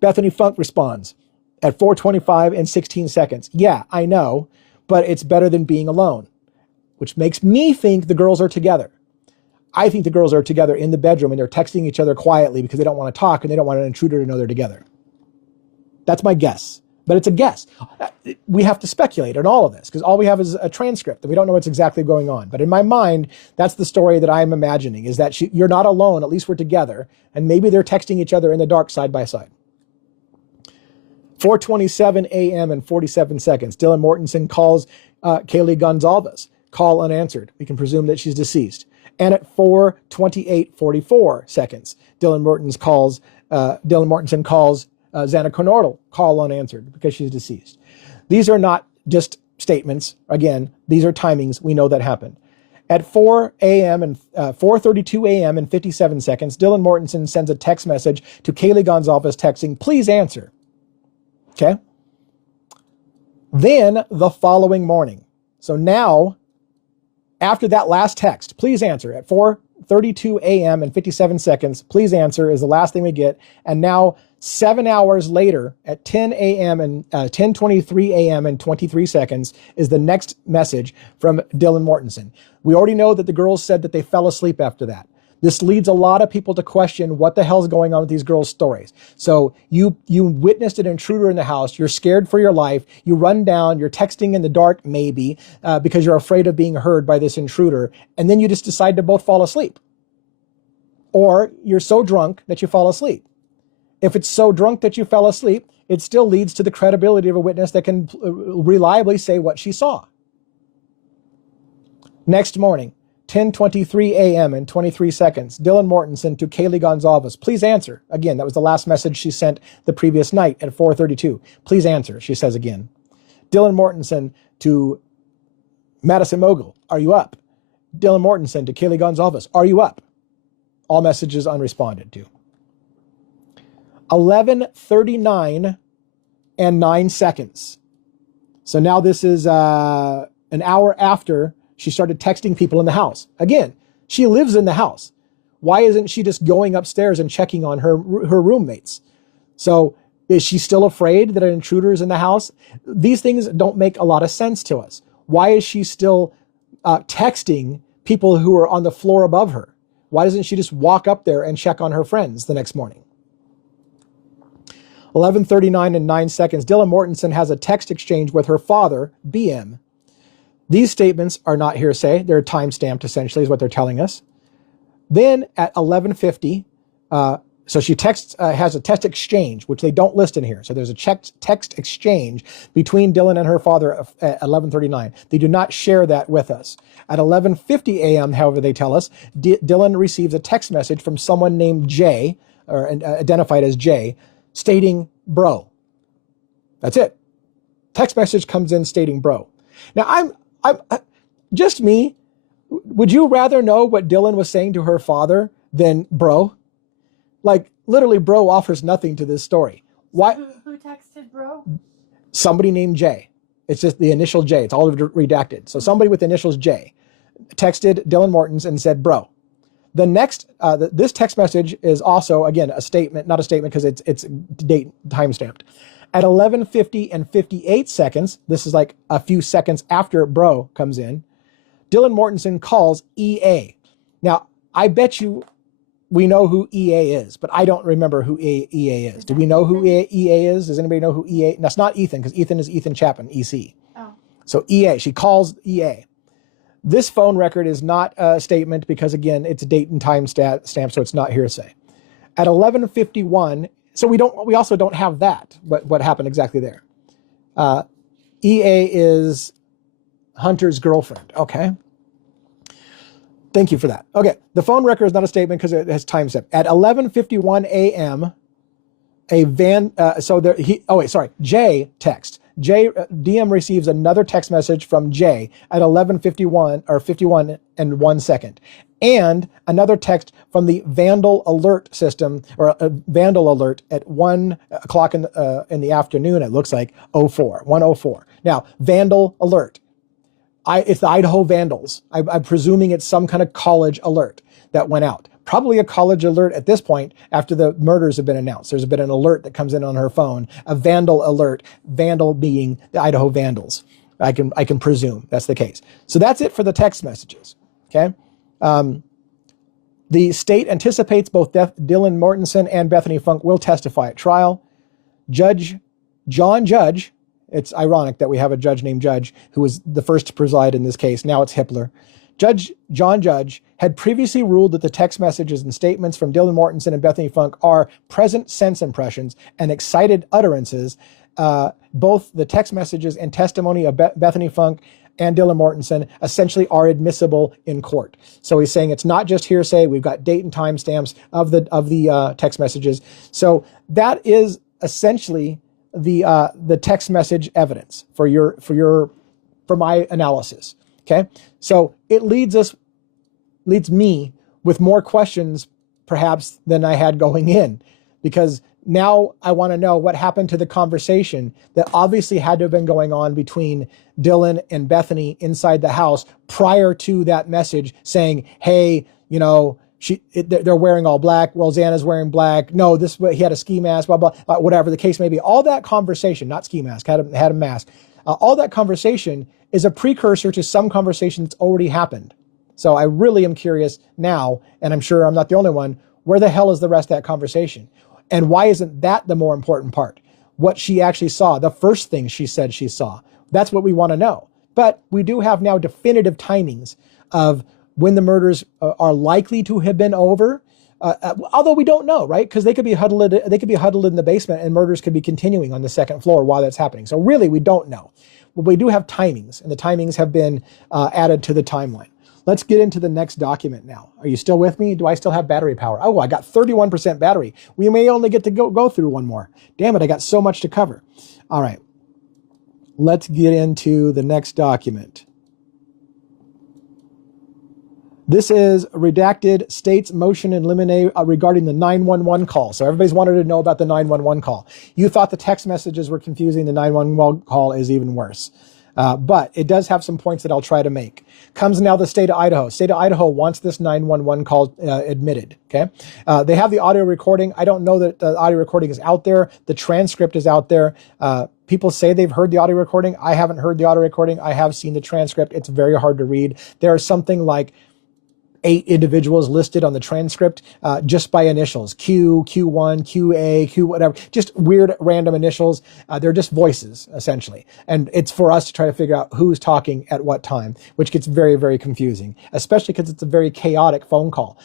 Bethany Funk responds at 4:25 and 16 seconds. Yeah, I know, but it's better than being alone, which makes me think the girls are together. I think the girls are together in the bedroom and they're texting each other quietly because they don't want to talk and they don't want an intruder to know they're together. That's my guess, but it's a guess. We have to speculate on all of this because all we have is a transcript and we don't know what's exactly going on. But in my mind, that's the story that I'm imagining, is that you're not alone, at least we're together, and maybe they're texting each other in the dark side by side. 4:27 a.m. and 47 seconds. Dylan Mortensen calls Kaylee Gonzalez. Call unanswered. We can presume that she's deceased. And at 4:28:44 seconds, Dylan Mortensen calls Xana Conordle. Call unanswered because she's deceased. These are not just statements. Again, these are timings. We know that happened. At 4 a.m. and 4:32 a.m. and 57 seconds, Dylan Mortensen sends a text message to Kaylee Gonzalez texting, "Please answer." Okay. Then the following morning. So now, after that last text, please answer, at 4:32 a.m. and 57 seconds, please answer is the last thing we get. And now 7 hours later at 10 a.m. and 10:23 a.m. and 23 seconds is the next message from Dylan Mortensen. We already know that the girls said that they fell asleep after that. This leads a lot of people to question what the hell's going on with these girls' stories. So you witnessed an intruder in the house. You're scared for your life. You run down. You're texting in the dark, maybe, because you're afraid of being heard by this intruder. And then you just decide to both fall asleep. Or you're so drunk that you fall asleep. If it's so drunk that you fell asleep, it still leads to the credibility of a witness that can reliably say what she saw. Next morning, 10:23 a.m. and 23 seconds, Dylan Mortensen to Kaylee Gonzalez. Please answer. Again, that was the last message she sent the previous night at 4:32. Please answer, she says again. Dylan Mortensen to Madison Mogul. Are you up? Dylan Mortensen to Kaylee Gonzalez. Are you up? All messages unresponded to. 11:39 and 9 seconds. So now this is an hour after she started texting people in the house. Again, she lives in the house. Why isn't she just going upstairs and checking on her roommates? So is she still afraid that an intruder is in the house? These things don't make a lot of sense to us. Why is she still texting people who are on the floor above her? Why doesn't she just walk up there and check on her friends the next morning? 11:39 and 9 seconds. Dylan Mortensen has a text exchange with her father, BM. These statements are not hearsay. They're time-stamped, essentially, is what they're telling us. Then at 11:50, so she has a text exchange, which they don't list in here. So there's a text exchange between Dylan and her father at 11:39. They do not share that with us. At 11:50 a.m., however, they tell us, Dylan receives a text message from someone named Jay, or identified as Jay, stating, "Bro." That's it. Text message comes in stating, "Bro." Now, I'm just me. Would you rather know what Dylan was saying to her father than "bro"? Like, literally, "bro" offers nothing to this story. Why? Who texted "bro"? Somebody named J. It's just the initial J. It's all redacted. So somebody with initials J texted Dylan Mortens and said "bro." The next, this text message is also, again, a statement, not a statement because it's date timestamped. At 11:50 and 58 seconds, this is like a few seconds after "bro" comes in, Dylan Mortensen calls EA. Now, I bet you we know who EA is, but I don't remember who EA is. Do we know who EA is? Does anybody know who EA? That's not Ethan, because Ethan is Ethan Chapman, EC. Oh. So EA, she calls EA. This phone record is not a statement because, again, it's a date and time stamp, so it's not hearsay. At 11:51, so we also don't have that, what happened exactly there. EA is Hunter's girlfriend. Okay. Thank you for that. Okay. The phone record is not a statement because it has timestamp. At 11:51 a.m., Jay text. DM receives another text message from J at 11:51 or 51 and 1 second, and another text from the Vandal alert system, or a Vandal alert at 1 o'clock in the afternoon. It looks like 1:04. Now, Vandal alert. It's the Idaho Vandals. I'm presuming it's some kind of college alert that went out. Probably a college alert at this point after the murders have been announced. There's been an alert that comes in on her phone, a Vandal alert, Vandal being the Idaho Vandals. I can presume that's the case. So that's it for the text messages, okay? The state anticipates both Dylan Mortensen and Bethany Funk will testify at trial. Judge John Judge, it's ironic that we have a judge named Judge who was the first to preside in this case. Now it's Hippler. Judge John Judge had previously ruled that the text messages and statements from Dylan Mortensen and Bethany Funk are present sense impressions and excited utterances. Both the text messages and testimony of Bethany Funk and Dylan Mortensen essentially are admissible in court. So he's saying it's not just hearsay. We've got date and time stamps of the text messages. So that is essentially the text message evidence for my analysis. Okay, so it leads me with more questions perhaps than I had going in, because now I want to know what happened to the conversation that obviously had to have been going on between Dylan and Bethany inside the house prior to that message saying, hey, you know, they're wearing all black. Well, Xana's wearing black. No, he had a ski mask, blah, blah, whatever the case may be. All that conversation, not ski mask, had a mask. All that conversation is a precursor to some conversation that's already happened. So I really am curious now, and I'm sure I'm not the only one, where the hell is the rest of that conversation? And why isn't that the more important part? What she actually saw, the first thing she said she saw. That's what we want to know. But we do have now definitive timings of when the murders are likely to have been over. Although we don't know, right? Because they could be huddled in the basement and murders could be continuing on the second floor while that's happening. So really, we don't know. But we do have timings, and the timings have been added to the timeline. Let's get into the next document now. Are you still with me? Do I still have battery power? Oh, I got 31% battery. We may only get to go through one more. Damn it, I got so much to cover. All right. Let's get into the next document. This is redacted state's motion in limine regarding the 911 call. So everybody's wanted to know about the 911 call. You thought the text messages were confusing. The 911 call is even worse. But it does have some points that I'll try to make. Comes now the state of Idaho. State of Idaho wants this 911 call admitted. Okay, they have the audio recording. I don't know that the audio recording is out there. The transcript is out there. People say they've heard the audio recording. I haven't heard the audio recording. I have seen the transcript. It's very hard to read. There is something like 8 individuals listed on the transcript just by initials. Q, Q1, QA, Q whatever. Just weird random initials. They're just voices, essentially. And it's for us to try to figure out who's talking at what time, which gets very, very confusing, especially because it's a very chaotic phone call.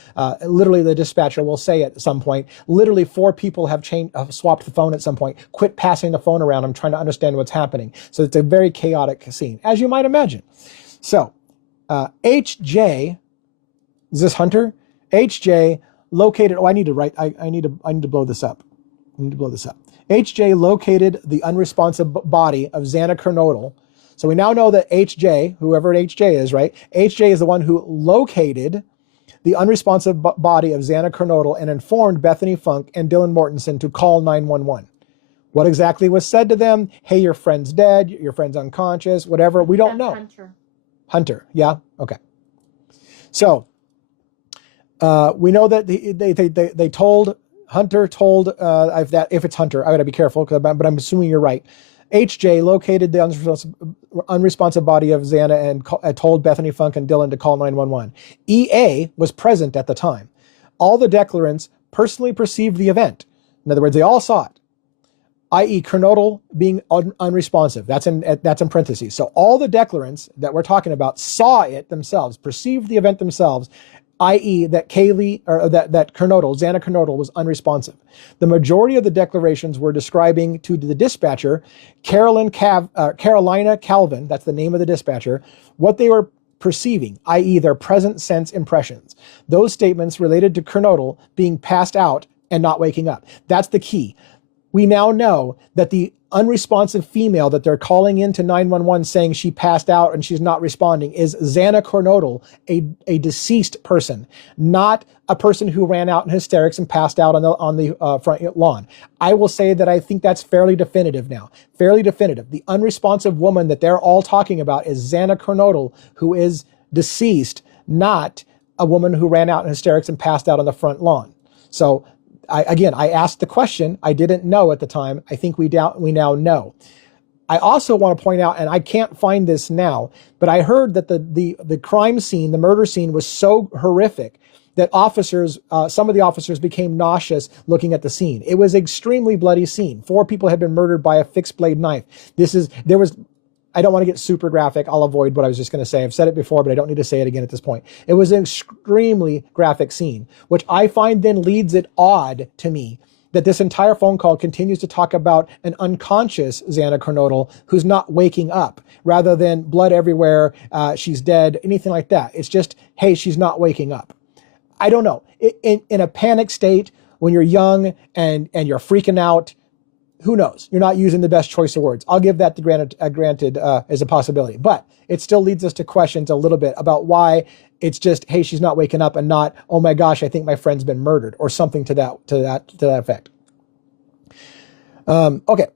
Literally, the dispatcher will say at some point, literally 4 people have swapped the phone at some point. Quit passing the phone around. I'm trying to understand what's happening. So it's a very chaotic scene, as you might imagine. So HJ... Is this Hunter? HJ located, I need to blow this up. HJ located the unresponsive body of Xana Kernodle. So we now know that HJ, whoever HJ is, right? HJ is the one who located the unresponsive body of Xana Kernodle and informed Bethany Funk and Dylan Mortensen to call 911. What exactly was said to them? Hey, your friend's dead. Your friend's unconscious, whatever. We don't know. Hunter. Yeah. Okay. So, we know that they told Hunter if it's Hunter, I gotta be careful, but I'm assuming you're right. HJ located the unresponsive body of Xana and told Bethany Funk and Dylan to call 911. EA was present at the time. All the declarants personally perceived the event. In other words, they all saw it, i.e. Kernodle being unresponsive. That's in parentheses. So all the declarants that we're talking about saw it themselves, perceived the event themselves, i.e. that that Xana Kernodle was unresponsive. The majority of the declarations were describing to the dispatcher, Carolina Calvin, that's the name of the dispatcher, what they were perceiving, i.e. their present sense impressions. Those statements related to Kernodle being passed out and not waking up. That's the key. we now know that the unresponsive female that they're calling into 911 saying she passed out and she's not responding is Xana Cornodal, a deceased person, not a person who ran out in hysterics and passed out on the front lawn. I will say that I think that's fairly definitive now. Fairly definitive. The unresponsive woman that they're all talking about is Xana Cornodal, who is deceased, not a woman who ran out in hysterics and passed out on the front lawn. So I asked the question. I didn't know at the time. I think we now know. I also want to point out, and I can't find this now, but I heard that the crime scene, the murder scene, was so horrific that some of the officers became nauseous looking at the scene. It was an extremely bloody scene. 4 people had been murdered by a fixed blade knife. I don't want to get super graphic. I'll avoid what I was just going to say. I've said it before, but I don't need to say it again at this point. It was an extremely graphic scene, which I find then leads it odd to me that this entire phone call continues to talk about an unconscious Xana Cornodal who's not waking up, rather than blood everywhere, she's dead, anything like that. It's just, hey, she's not waking up. I don't know. In a panic state, when you're young and you're freaking out, who knows? You're not using the best choice of words. I'll give that granted as a possibility, but it still leads us to questions a little bit about why it's just, hey, she's not waking up, and not, oh my gosh, I think my friend's been murdered, or something to that effect. Okay.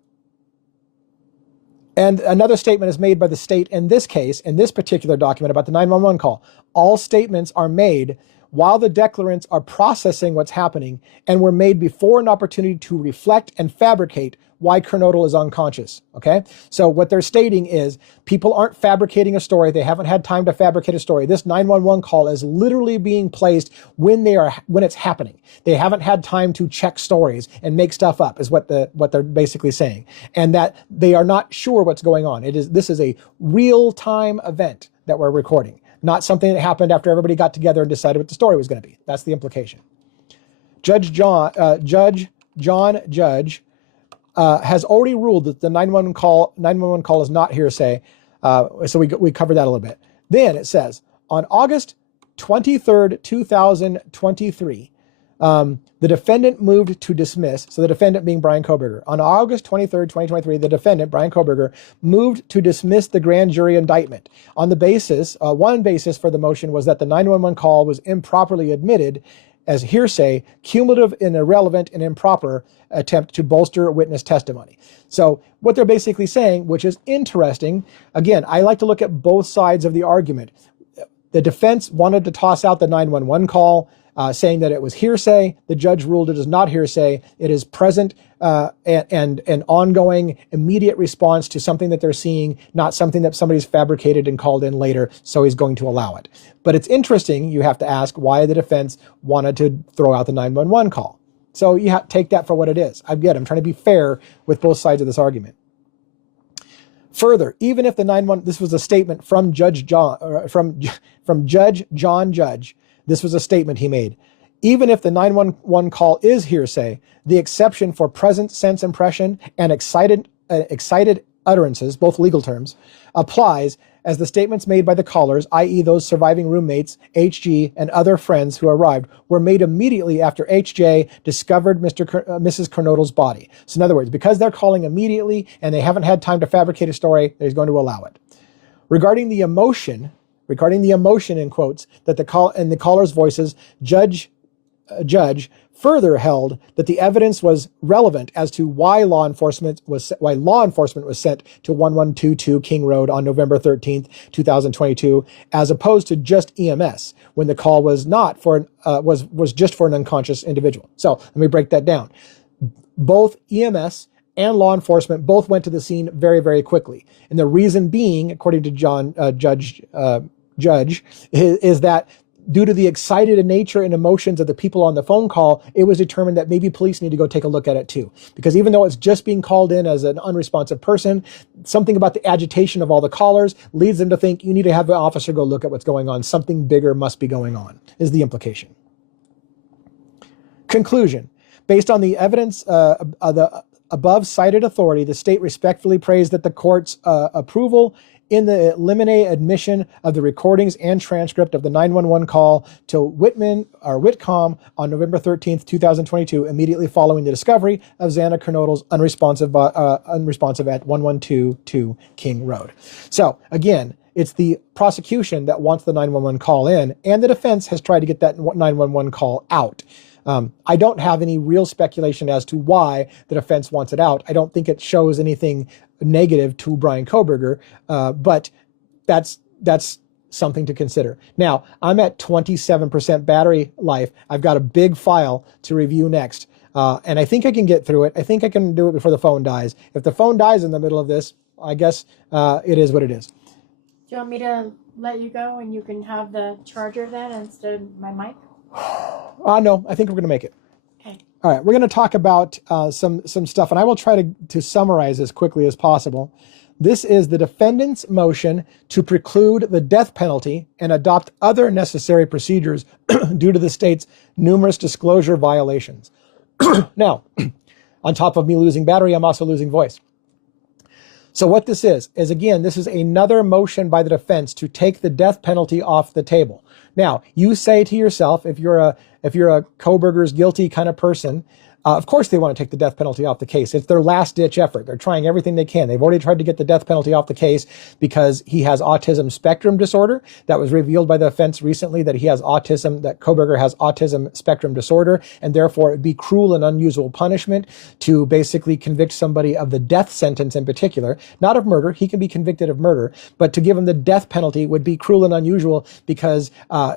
And another statement is made by the state in this case, in this particular document about the 911 call. All statements are made while the declarants are processing what's happening, and were made before an opportunity to reflect and fabricate why Cornodal is unconscious. Okay? So what they're stating is people aren't fabricating a story. They haven't had time to fabricate a story. This 911 call is literally being placed when it's happening. They haven't had time to check stories and make stuff up, is what they're basically saying. And that they are not sure what's going on. This is a real-time event that we're recording, not something that happened after everybody got together and decided what the story was going to be. That's the implication. Judge John Judge has already ruled that the 911 call is not hearsay. So we covered that a little bit. Then it says, on August 23rd, 2023, the defendant moved to dismiss, so the defendant being Brian Koberger. On August 23rd, 2023, the defendant, Brian Koberger, moved to dismiss the grand jury indictment. On the basis, one basis for the motion was that the 911 call was improperly admitted as hearsay, cumulative and irrelevant and improper attempt to bolster witness testimony. So what they're basically saying, which is interesting, again, I like to look at both sides of the argument. The defense wanted to toss out the 911 call, saying that it was hearsay. The judge ruled it is not hearsay. It is present and an ongoing, immediate response to something that they're seeing, not something that somebody's fabricated and called in later, so he's going to allow it. But it's interesting, you have to ask why the defense wanted to throw out the 911 call. So you have to take that for what it is. I'm trying to be fair with both sides of this argument. Further, even if the 911, this was a statement from Judge John, from Judge John Judge. This was a statement he made. Even if the 911 call is hearsay, the exception for present sense impression and excited utterances, both legal terms, applies as the statements made by the callers, i.e. those surviving roommates, HG, and other friends who arrived, were made immediately after HJ discovered Mrs. Cornodal's body. So in other words, because they're calling immediately and they haven't had time to fabricate a story, they're going to allow it. Regarding the emotion in quotes that the caller's voices, Judge further held that the evidence was relevant as to why law enforcement was sent to 1122 King Road on November 13th, 2022, as opposed to just EMS when the call was not for was just for an unconscious individual. So let me break that down. Both EMS and law enforcement both went to the scene very, very quickly. And the reason being, according to Judge, is that due to the excited nature and emotions of the people on the phone call, it was determined that maybe police need to go take a look at it too. Because even though it's just being called in as an unresponsive person, something about the agitation of all the callers leads them to think you need to have an officer go look at what's going on. Something bigger must be going on, is the implication. Conclusion. Based on the evidence of the above cited authority, the state respectfully prays that the court's approval in the limine admission of the recordings and transcript of the 911 call to Whitcomb on November 13th, 2022, immediately following the discovery of Xana Kernodle's unresponsive at 1122 King Road. So again, it's the prosecution that wants the 911 call in, and the defense has tried to get that 911 call out. I don't have any real speculation as to why the defense wants it out. I don't think it shows anything negative to Brian Koberger, but that's something to consider. Now, I'm at 27% battery life. I've got a big file to review next, and I think I can get through it. I think I can do it before the phone dies. If the phone dies in the middle of this, I guess it is what it is. Do you want me to let you go and you can have the charger then instead of my mic? No, I think we're going to make it. Okay. All right, we're going to talk about some stuff, and I will try to summarize as quickly as possible. This is the defendant's motion to preclude the death penalty and adopt other necessary procedures due to the state's numerous disclosure violations. Now, on top of me losing battery, I'm also losing voice. So what this is again, this is another motion by the defense to take the death penalty off the table. Now, you say to yourself, if you're a Koberger's guilty kind of person, of course they want to take the death penalty off the case. It's their last ditch effort. They're trying everything they can. They've already tried to get the death penalty off the case because he has autism spectrum disorder. That was revealed by the defense recently, that he has autism, that Kohberger has autism spectrum disorder, and therefore it'd be cruel and unusual punishment to basically convict somebody of the death sentence in particular, not of murder. He can be convicted of murder, but to give him the death penalty would be cruel and unusual because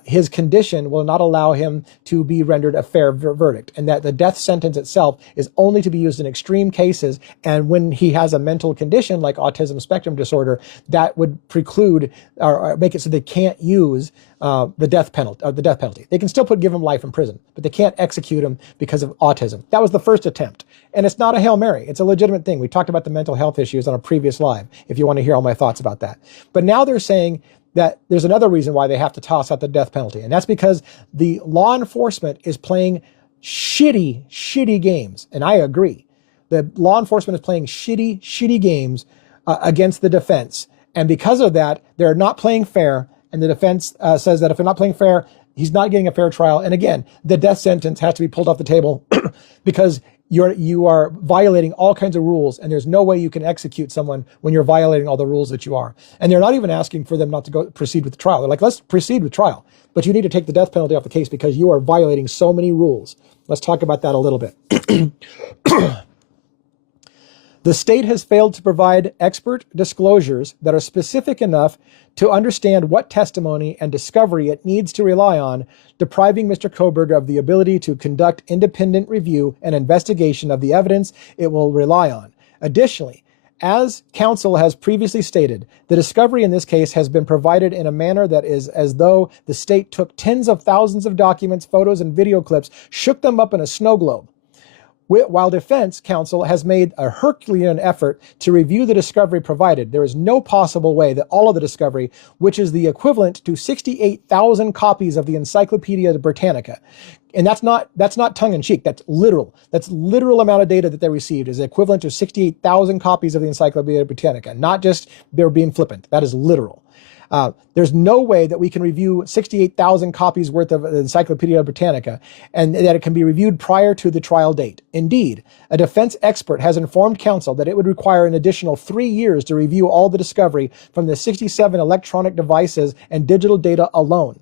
his condition will not allow him to be rendered a fair verdict, and that the death sentence itself is only to be used in extreme cases, and when he has a mental condition like autism spectrum disorder, that would preclude or make it so they can't use the death penalty. They can still give him life in prison, but they can't execute him because of autism. That was the first attempt, and it's not a Hail Mary. It's a legitimate thing. We talked about the mental health issues on a previous live, if you want to hear all my thoughts about that. But now they're saying that there's another reason why they have to toss out the death penalty, and that's because the law enforcement is playing shitty games. And I agree. The law enforcement is playing shitty games against the defense. And because of that, they're not playing fair. And the defense says that if they're not playing fair, he's not getting a fair trial. And again, the death sentence has to be pulled off the table because you are violating all kinds of rules, and there's no way you can execute someone when you're violating all the rules that you are. And they're not even asking for them not to proceed with the trial. They're like, let's proceed with trial, but you need to take the death penalty off the case because you are violating so many rules. Let's talk about that a little bit. The state has failed to provide expert disclosures that are specific enough to understand what testimony and discovery it needs to rely on, depriving Mr. Koberger of the ability to conduct independent review and investigation of the evidence it will rely on. Additionally, as counsel has previously stated, the discovery in this case has been provided in a manner that is as though the state took tens of thousands of documents, photos, and video clips, shook them up in a snow globe. While defense counsel has made a Herculean effort to review the discovery provided, there is no possible way that all of the discovery, which is the equivalent to 68,000 copies of the Encyclopedia Britannica, and that's not tongue-in-cheek, that's literal. That's literal amount of data that they received is equivalent to 68,000 copies of the Encyclopedia Britannica, not just they're being flippant. That is literal. There's no way that we can review 68,000 copies worth of Encyclopedia Britannica and that it can be reviewed prior to the trial date. Indeed, a defense expert has informed counsel that it would require an additional 3 years to review all the discovery from the 67 electronic devices and digital data alone.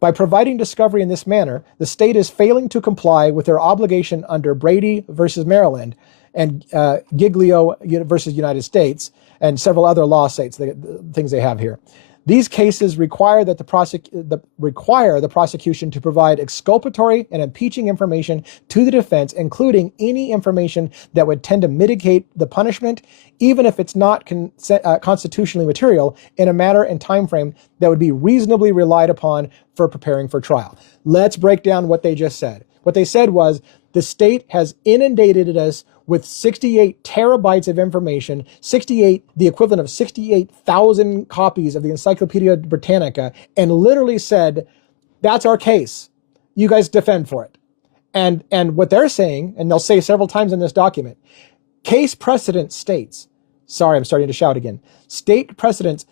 By providing discovery in this manner, the state is failing to comply with their obligation under Brady versus Maryland and Giglio versus United States and several other law states, things they have here. These cases require the prosecution to provide exculpatory and impeaching information to the defense, including any information that would tend to mitigate the punishment, even if it's not constitutionally material, in a manner and time frame that would be reasonably relied upon for preparing for trial. Let's break down what they just said. What they said was the state has inundated us with 68 terabytes of information, the equivalent of 68,000 copies of the Encyclopedia Britannica, and literally said, that's our case. You guys defend for it. And what they're saying, and they'll say several times in this document, case precedent states, sorry, I'm starting to shout again. State precedent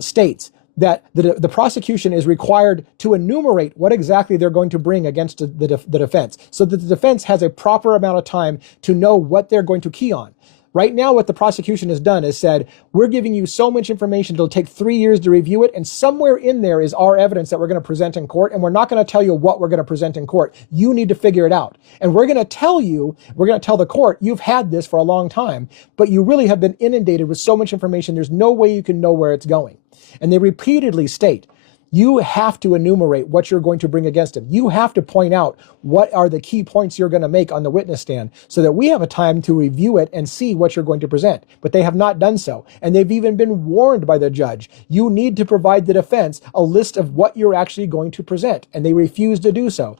states that the prosecution is required to enumerate what exactly they're going to bring against the defense, so that the defense has a proper amount of time to know what they're going to key on. Right now, what the prosecution has done is said, we're giving you so much information, it'll take 3 years to review it, and somewhere in there is our evidence that we're going to present in court, and we're not going to tell you what we're going to present in court. You need to figure it out. And we're going to tell the court, you've had this for a long time, but you really have been inundated with so much information, there's no way you can know where it's going. And they repeatedly state, you have to enumerate what you're going to bring against him. You have to point out what are the key points you're going to make on the witness stand so that we have a time to review it and see what you're going to present. But they have not done so. And they've even been warned by the judge, you need to provide the defense a list of what you're actually going to present. And they refuse to do so.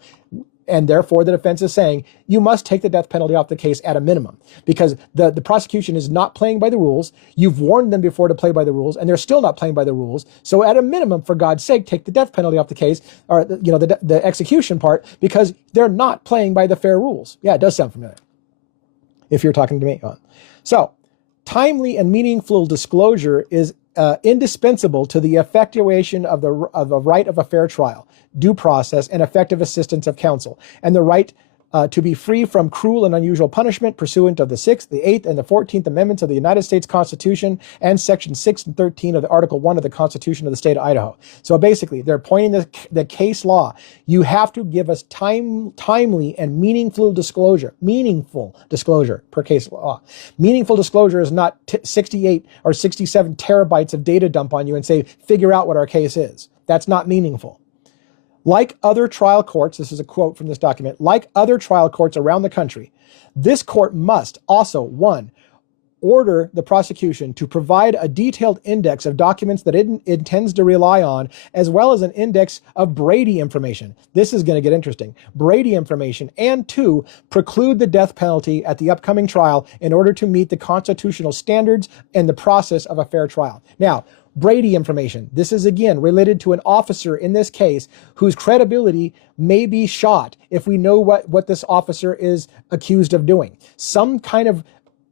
And therefore, the defense is saying, you must take the death penalty off the case at a minimum, because the prosecution is not playing by the rules. You've warned them before to play by the rules, and they're still not playing by the rules. So at a minimum, for God's sake, take the death penalty off the case, or the execution part, because they're not playing by the fair rules. Yeah, it does sound familiar, if you're talking to me. So timely and meaningful disclosure is indispensable to the effectuation of the right of a fair trial, due process, and effective assistance of counsel, and the right to be free from cruel and unusual punishment pursuant of the 6th, the 8th, and the 14th Amendments of the United States Constitution and Section 6 and 13 of the Article 1 of the Constitution of the State of Idaho. So basically, they're pointing the case law. You have to give us timely and meaningful disclosure per case law. Meaningful disclosure is not 68 or 67 terabytes of data dump on you and say, figure out what our case is. That's not meaningful. Like other trial courts, this is a quote from this document, like other trial courts around the country, this court must also, 1, order the prosecution to provide a detailed index of documents that it intends to rely on, as well as an index of Brady information. This is going to get interesting. Brady information. And 2, preclude the death penalty at the upcoming trial in order to meet the constitutional standards and the process of a fair trial. Now, Brady information. This is again related to an officer in this case whose credibility may be shot if we know what this officer is accused of doing. Some kind of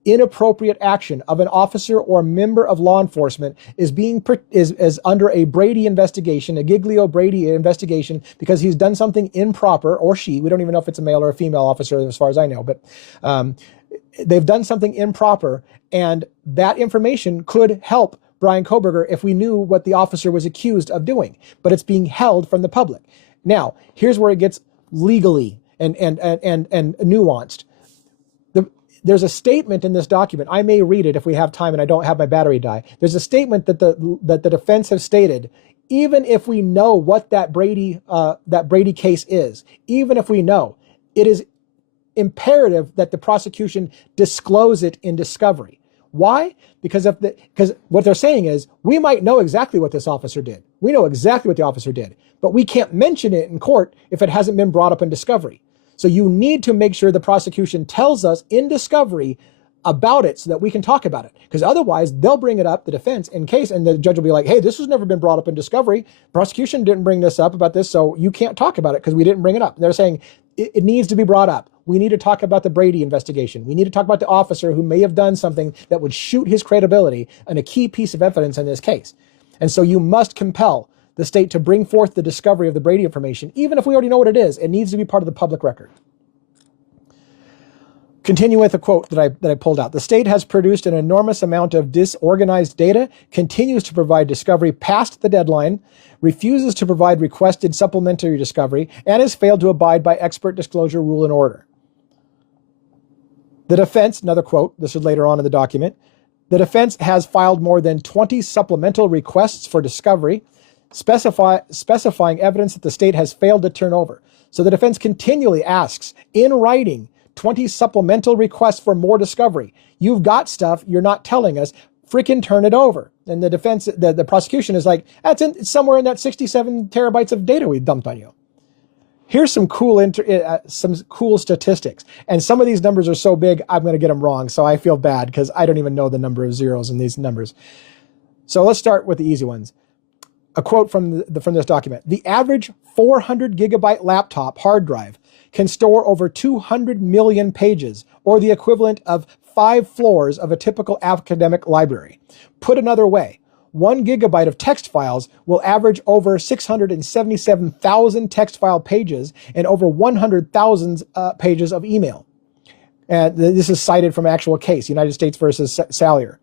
inappropriate action of an officer or member of law enforcement is under a Brady investigation, a Giglio Brady investigation, because he's done something improper, or she. We don't even know if it's a male or a female officer as far as I know, but they've done something improper, and that information could help Brian Koberger if we knew what the officer was accused of doing, but it's being held from the public. Now, here's where it gets legally and nuanced. There's a statement in this document. I may read it if we have time and I don't have my battery die. There's a statement that the defense has stated, even if we know what that Brady case is, even if we know, it is imperative that the prosecution disclose it in discovery. Why? Because what they're saying is, we might know exactly what this officer did. We know exactly what the officer did, but we can't mention it in court if it hasn't been brought up in discovery. So you need to make sure the prosecution tells us in discovery about it so that we can talk about it. Because otherwise, they'll bring it up, the defense, in case, and the judge will be like, hey, this has never been brought up in discovery. Prosecution didn't bring this up about this, so you can't talk about it because we didn't bring it up. And they're saying it needs to be brought up. We need to talk about the Brady investigation. We need to talk about the officer who may have done something that would shoot his credibility and a key piece of evidence in this case. And so you must compel the state to bring forth the discovery of the Brady information, even if we already know what it is. It needs to be part of the public record. Continue with a quote that I pulled out. The state has produced an enormous amount of disorganized data, continues to provide discovery past the deadline, refuses to provide requested supplementary discovery, and has failed to abide by expert disclosure rule and order. The defense, another quote, this is later on in the document, the defense has filed more than 20 supplemental requests for discovery, specifying evidence that the state has failed to turn over. So the defense continually asks, in writing, 20 supplemental requests for more discovery. You've got stuff you're not telling us. Freaking turn it over. And the defense, the prosecution is like, it's somewhere in that 67 terabytes of data we dumped on you. Here's some cool statistics. And some of these numbers are so big, I'm going to get them wrong. So I feel bad because I don't even know the number of zeros in these numbers. So let's start with the easy ones. A quote from this document. The average 400 gigabyte laptop hard drive can store over 200 million pages, or the equivalent of 5 floors of a typical academic library. Put another way, 1 gigabyte of text files will average over 677,000 text file pages and over 100,000 pages of email. And this is cited from actual case, United States versus Salyer.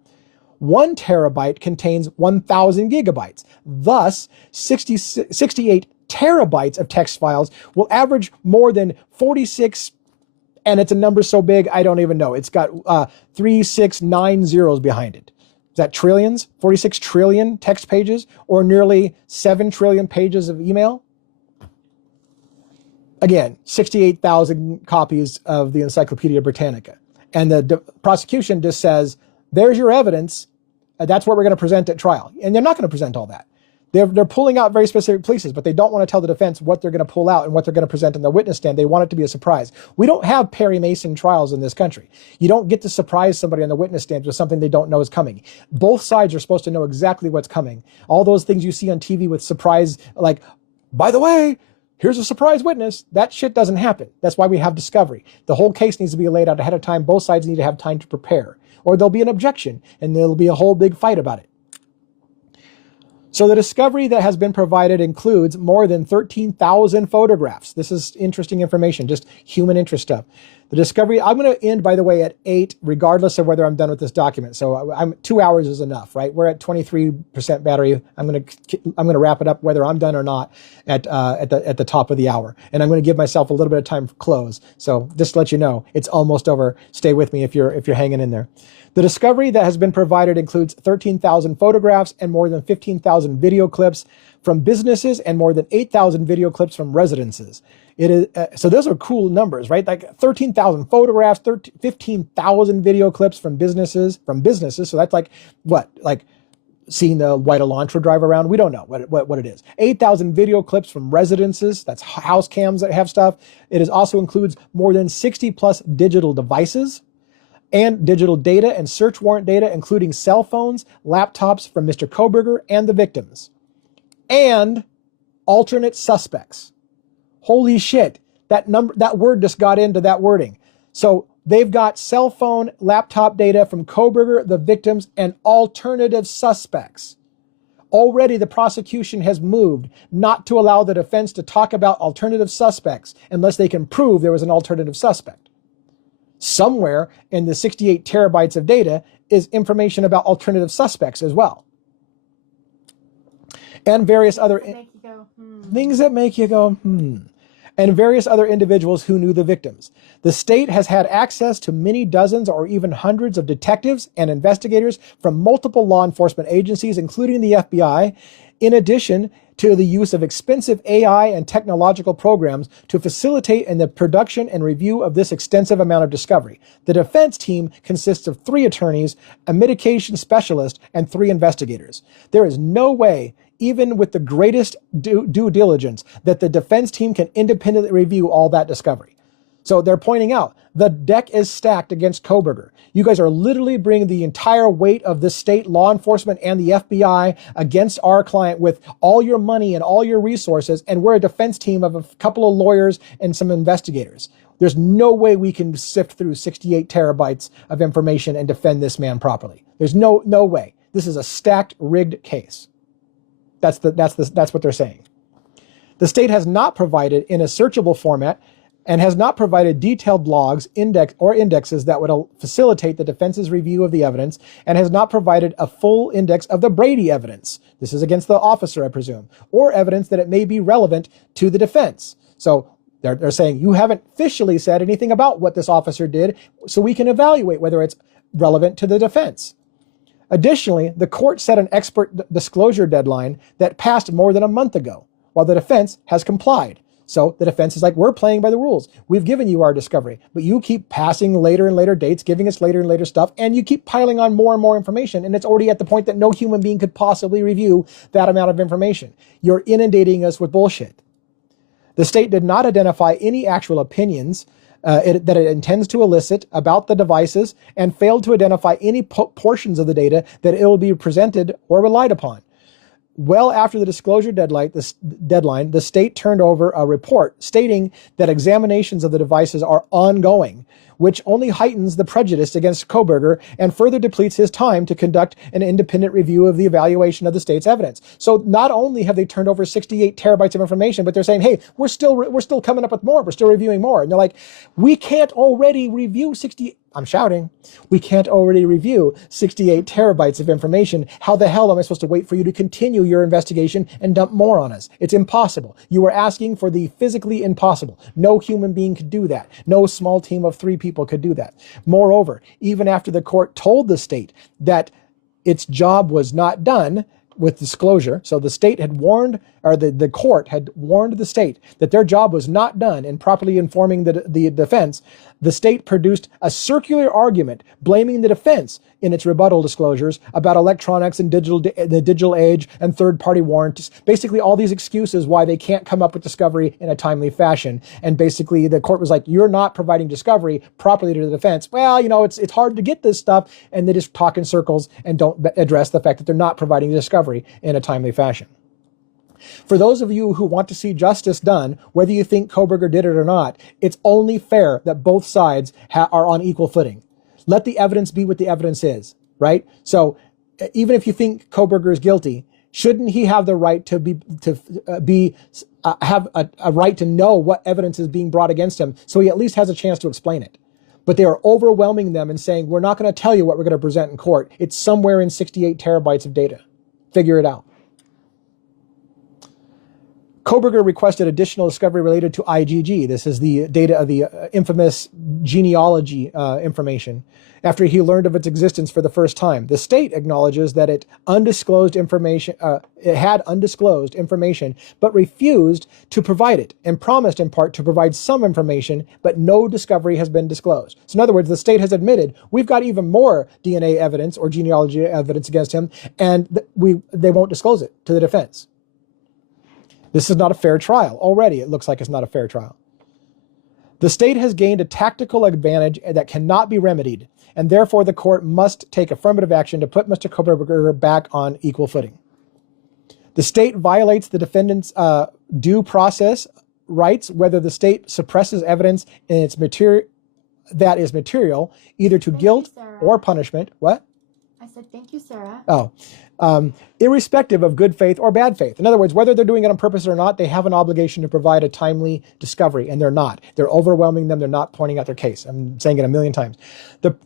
1 terabyte contains 1,000 gigabytes. Thus, 68 terabytes of text files will average more than 46, and it's a number so big, I don't even know. It's got 3,690 zeros behind it. Is that trillions? 46 trillion text pages, or nearly 7 trillion pages of email? Again, 68,000 copies of the Encyclopedia Britannica. And the prosecution just says, there's your evidence. That's what we're going to present at trial. And they're not going to present all that. They're pulling out very specific pieces, but they don't want to tell the defense what they're going to pull out and what they're going to present in the witness stand. They want it to be a surprise. We don't have Perry Mason trials in this country. You don't get to surprise somebody on the witness stand with something they don't know is coming. Both sides are supposed to know exactly what's coming. All those things you see on TV with surprise, like, by the way, here's a surprise witness. That shit doesn't happen. That's why we have discovery. The whole case needs to be laid out ahead of time. Both sides need to have time to prepare, or there'll be an objection and there'll be a whole big fight about it. So the discovery that has been provided includes more than 13,000 photographs. This is interesting information, just human interest stuff. The discovery, I'm going to end, by the way, at 8, regardless of whether I'm done with this document. So 2 hours is enough, right? We're at 23% battery. I'm going to wrap it up whether I'm done or not at the top of the hour. And I'm going to give myself a little bit of time for close. So just to let you know, it's almost over. Stay with me if you're hanging in there. The discovery that has been provided includes 13,000 photographs and more than 15,000 video clips from businesses and more than 8,000 video clips from residences. It is so those are cool numbers, right? Like 13,000 photographs, 15,000 video clips from businesses. So that's like what? Like seeing the white Elantra drive around? We don't know what it is. 8,000 video clips from residences. That's house cams that have stuff. It also includes more than 60 plus digital devices and digital data and search warrant data, including cell phones, laptops from Mr. Koberger and the victims, and alternate suspects. Holy shit, that word just got into that wording. So they've got cell phone, laptop data from Koberger, the victims, and alternative suspects. Already the prosecution has moved not to allow the defense to talk about alternative suspects unless they can prove there was an alternative suspect. Somewhere in the 68 terabytes of data is information about alternative suspects as well. And various other things that make you go, and various other individuals who knew the victims. The state has had access to many dozens or even hundreds of detectives and investigators from multiple law enforcement agencies, including the FBI, in addition to the use of expensive AI and technological programs to facilitate in the production and review of this extensive amount of discovery. The defense team consists of 3 attorneys, a mitigation specialist, and 3 investigators. There is no way, even with the greatest due diligence, that the defense team can independently review all that discovery. So they're pointing out the deck is stacked against Koberger. You guys are literally bringing the entire weight of the state law enforcement and the FBI against our client with all your money and all your resources, and we're a defense team of a couple of lawyers and some investigators. There's no way we can sift through 68 terabytes of information and defend this man properly. There's no way. This is a stacked, rigged case. That's what they're saying. The state has not provided in a searchable format and has not provided detailed logs, indexes that would facilitate the defense's review of the evidence, and has not provided a full index of the Brady evidence. This is against the officer, I presume, or evidence that it may be relevant to the defense. So they're saying you haven't officially said anything about what this officer did, so we can evaluate whether it's relevant to the defense. Additionally, the court set an expert disclosure deadline that passed more than a month ago, while the defense has complied. So the defense is like, we're playing by the rules. We've given you our discovery, but you keep passing later and later dates, giving us later and later stuff, and you keep piling on more and more information, and it's already at the point that no human being could possibly review that amount of information. You're inundating us with bullshit. The state did not identify any actual opinions that it intends to elicit about the devices, and failed to identify any portions of the data that it will be presented or relied upon. Well after the disclosure deadline, the state turned over a report stating that examinations of the devices are ongoing, which only heightens the prejudice against Koberger and further depletes his time to conduct an independent review of the evaluation of the state's evidence. So not only have they turned over 68 terabytes of information, but they're saying, hey, we're still coming up with more. We're still reviewing more. And they're like, we can't already review 60. I'm shouting. We can't already review 68 terabytes of information. How the hell am I supposed to wait for you to continue your investigation and dump more on us? It's impossible. You are asking for the physically impossible. No human being could do that. No small team of 3 people could do that. Moreover, even after the court told the state that its job was not done with disclosure, so the state had warned, or the court had warned the state that their job was not done in properly informing the defense, the state produced a circular argument blaming the defense in its rebuttal disclosures about electronics and the digital age and third-party warrants. Basically, all these excuses why they can't come up with discovery in a timely fashion. And basically, the court was like, you're not providing discovery properly to the defense. Well, you know, it's hard to get this stuff. And they just talk in circles and don't address the fact that they're not providing discovery in a timely fashion. For those of you who want to see justice done, whether you think Koberger did it or not, it's only fair that both sides are on equal footing. Let the evidence be what the evidence is, right? So even if you think Koberger is guilty, shouldn't he have the right to have a right to know what evidence is being brought against him, so he at least has a chance to explain it? But they are overwhelming them and saying, we're not going to tell you what we're going to present in court. It's somewhere in 68 terabytes of data. Figure it out. Koberger requested additional discovery related to IgG. This is the data of the infamous genealogy information. After he learned of its existence for the first time, the state acknowledges that it had undisclosed information, but refused to provide it, and promised in part to provide some information, but no discovery has been disclosed. So in other words, the state has admitted, we've got even more DNA evidence or genealogy evidence against him, and they won't disclose it to the defense. This is not a fair trial. Already, it looks like it's not a fair trial. The state has gained a tactical advantage that cannot be remedied, and therefore the court must take affirmative action to put Mr. Koberger back on equal footing. The state violates the defendant's due process rights, whether the state suppresses evidence in its that is material, either to guilt or punishment. What? I said, thank you, Sarah. Oh. Irrespective of good faith or bad faith. In other words, whether they're doing it on purpose or not, they have an obligation to provide a timely discovery, and they're not. They're overwhelming them. They're not pointing out their case. I'm saying it a million times.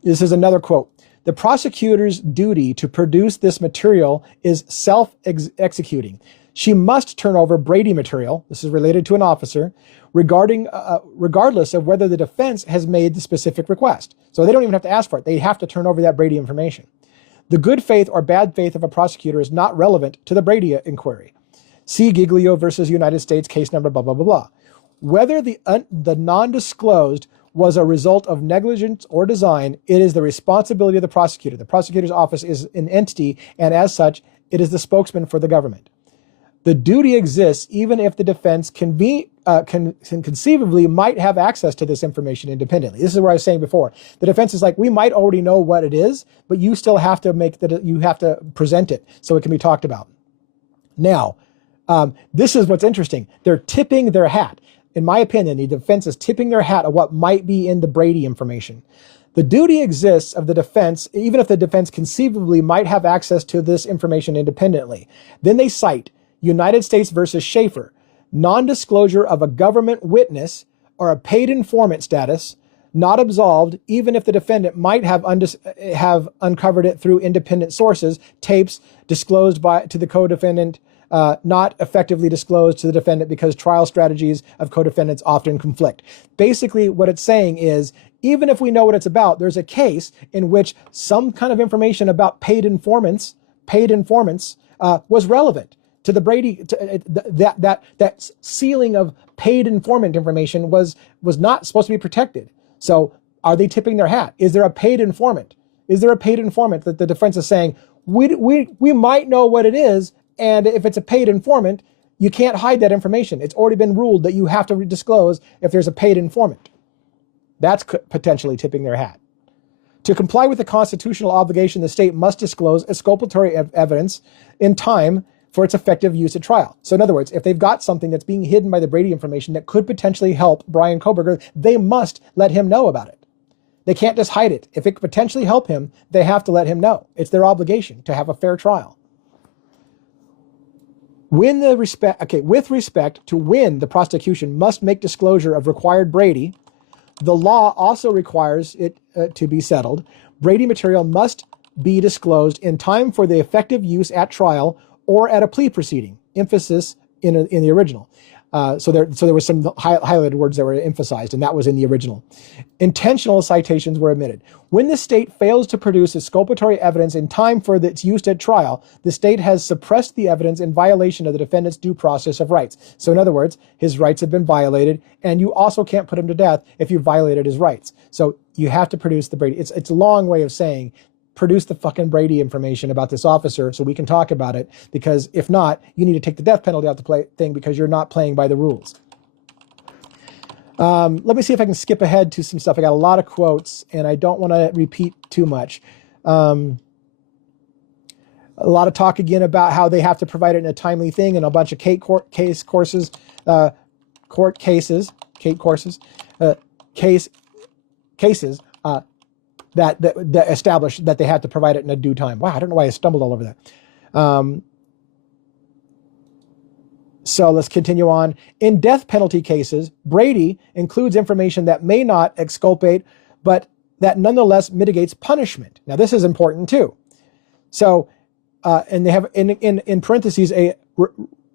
This is another quote. The prosecutor's duty to produce this material is self-executing. She must turn over Brady material, this is related to an officer, regardless of whether the defense has made the specific request. So they don't even have to ask for it. They have to turn over that Brady information. The good faith or bad faith of a prosecutor is not relevant to the Brady inquiry. See Giglio versus United States, case number blah, blah, blah, blah. Whether the non-disclosed was a result of negligence or design, it is the responsibility of the prosecutor. The prosecutor's office is an entity, and as such, it is the spokesman for the government. The duty exists even if the defense conceivably might have access to this information independently. This is what I was saying before. The defense is like, we might already know what it is, but you still have to you have to present it so it can be talked about. Now, this is what's interesting. They're tipping their hat. In my opinion, the defense is tipping their hat at what might be in the Brady information. The duty exists of the defense, even if the defense conceivably might have access to this information independently. Then they cite United States versus Schaefer, non-disclosure of a government witness or a paid informant status, not absolved, even if the defendant might have uncovered it through independent sources, tapes disclosed to the co-defendant, not effectively disclosed to the defendant because trial strategies of co-defendants often conflict. Basically, what it's saying is, even if we know what it's about, there's a case in which some kind of information about paid informants was relevant to the Brady. That sealing of paid informant information was not supposed to be protected. So, are they tipping their hat? Is there a paid informant? Is there a paid informant that the defense is saying, we might know what it is, and if it's a paid informant, you can't hide that information. It's already been ruled that you have to disclose if there's a paid informant. That's potentially tipping their hat. To comply with the constitutional obligation, the state must disclose exculpatory evidence in time for its effective use at trial. So in other words, if they've got something that's being hidden by the Brady information that could potentially help Brian Koberger, they must let him know about it. They can't just hide it. If it could potentially help him, they have to let him know. It's their obligation to have a fair trial. With respect to when the prosecution must make disclosure of required Brady, the law also requires it to be settled. Brady material must be disclosed in time for the effective use at trial or at a plea proceeding. Emphasis in the original. So there was some highlighted words that were emphasized, and that was in the original. Intentional citations were omitted. When the state fails to produce exculpatory evidence in time for its use at trial, the state has suppressed the evidence in violation of the defendant's due process of rights. So in other words, his rights have been violated, and you also can't put him to death if you violated his rights. So you have to produce the Brady. It's a long way of saying, produce the fucking Brady information about this officer so we can talk about it, because if not, you need to take the death penalty out the thing because you're not playing by the rules. Let me see if I can skip ahead to some stuff. I got a lot of quotes and I don't want to repeat too much. A lot of talk again about how they have to provide it in a timely thing, and a bunch of cases that establish that they have to provide it in a due time. Wow, I don't know why I stumbled all over that. So let's continue on. In death penalty cases, Brady includes information that may not exculpate, but that nonetheless mitigates punishment. Now, this is important too. So, and they have in parentheses a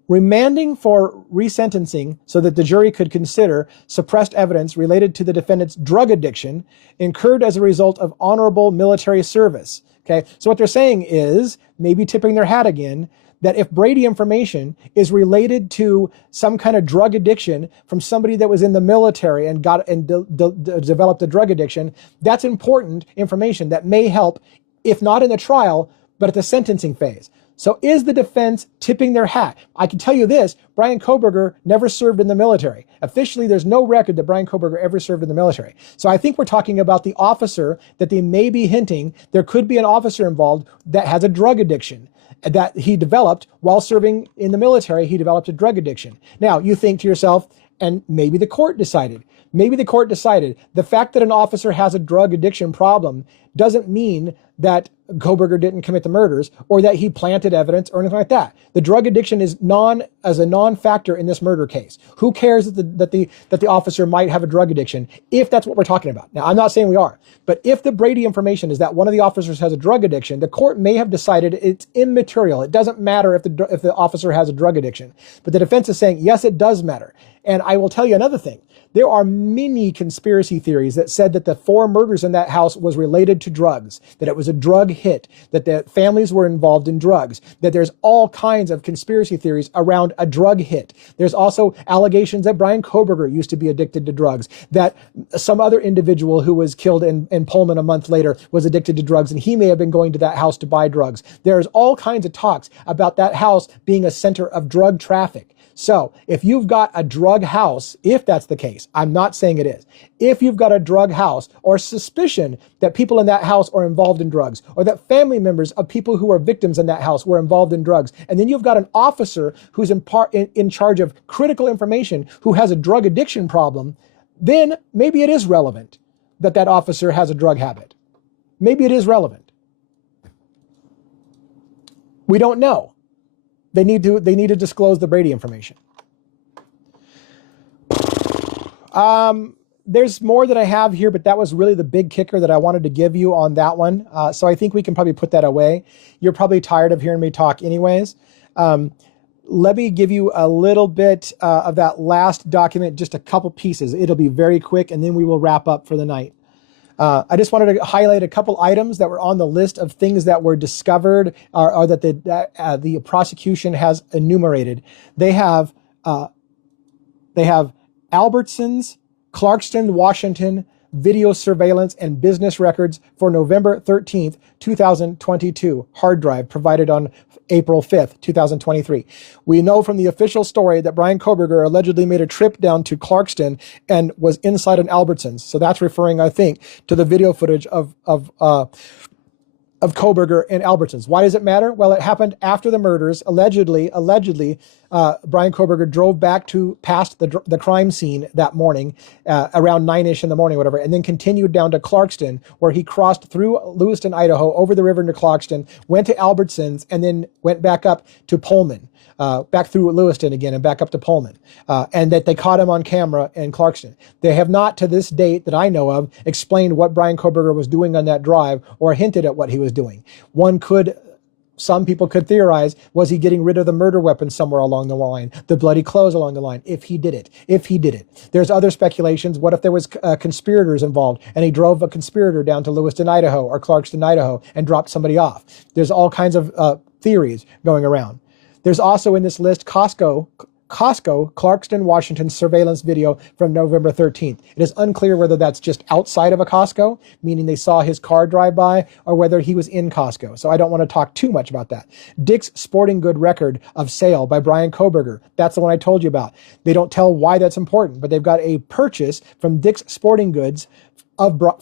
remanding for resentencing so that the jury could consider suppressed evidence related to the defendant's drug addiction incurred as a result of honorable military service. Okay, so what they're saying is, maybe tipping their hat again, that if Brady information is related to some kind of drug addiction from somebody that was in the military and developed a drug addiction, that's important information that may help, if not in the trial, but at the sentencing phase. So is the defense tipping their hat? I can tell you this, Brian Koberger never served in the military. Officially, there's no record that Brian Koberger ever served in the military. So I think we're talking about the officer that they may be hinting there could be an officer involved that has a drug addiction that he developed while serving in the military. He developed a drug addiction. Now, you think to yourself, and maybe the court decided the fact that an officer has a drug addiction problem doesn't mean that Koberger didn't commit the murders or that he planted evidence or anything like that. The drug addiction is a non-factor in this murder case. Who cares that the officer might have a drug addiction if that's what we're talking about? Now, I'm not saying we are, but if the Brady information is that one of the officers has a drug addiction, the court may have decided it's immaterial. It doesn't matter if the officer has a drug addiction. But the defense is saying, yes, it does matter. And I will tell you another thing. There are many conspiracy theories that said that the 4 murders in that house was related to drugs, that it was a drug hit, that the families were involved in drugs, that there's all kinds of conspiracy theories around a drug hit. There's also allegations that Brian Koberger used to be addicted to drugs, that some other individual who was killed in Pullman a month later was addicted to drugs, and he may have been going to that house to buy drugs. There's all kinds of talks about that house being a center of drug traffic. So if you've got a drug house, if that's the case, I'm not saying it is. If you've got a drug house or suspicion that people in that house are involved in drugs, or that family members of people who are victims in that house were involved in drugs, and then you've got an officer who's in charge of critical information who has a drug addiction problem, then maybe it is relevant that that officer has a drug habit. Maybe it is relevant. We don't know. They need to disclose the Brady information. There's more that I have here, but that was really the big kicker that I wanted to give you on that one. So I think we can probably put that away. You're probably tired of hearing me talk anyways. Let me give you a little bit of that last document, just a couple pieces. It'll be very quick, and then we will wrap up for the night. I just wanted to highlight a couple items that were on the list of things that were discovered or that the prosecution has enumerated. They have Albertsons, Clarkston, Washington, video surveillance and business records for November 13th, 2022, hard drive provided on April 5th, 2023. We know from the official story that Brian Koberger allegedly made a trip down to Clarkston and was inside an Albertsons. So that's referring, I think, to the video footage of Koberger and Albertsons. Why does it matter? Well, it happened after the murders. Allegedly, Brian Koberger drove back past the crime scene that morning, around 9-ish in the morning, whatever, and then continued down to Clarkston, where he crossed through Lewiston, Idaho, over the river into Clarkston, went to Albertsons, and then went back up to Pullman, back through Lewiston again and back up to Pullman, and that they caught him on camera in Clarkston. They have not, to this date that I know of, explained what Brian Koberger was doing on that drive or hinted at what he was doing. Some people could theorize, was he getting rid of the murder weapon somewhere along the line, the bloody clothes along the line, if he did it. There's other speculations. What if there was conspirators involved and he drove a conspirator down to Lewiston, Idaho or Clarkston, Idaho and dropped somebody off? There's all kinds of theories going around. There's also in this list Costco, Clarkston, Washington surveillance video from November 13th. It is unclear whether that's just outside of a Costco, meaning they saw his car drive by, or whether he was in Costco. So I don't want to talk too much about that. Dick's Sporting Good record of sale by Brian Koberger. That's the one I told you about. They don't tell why that's important, but they've got a purchase from Dick's Sporting Goods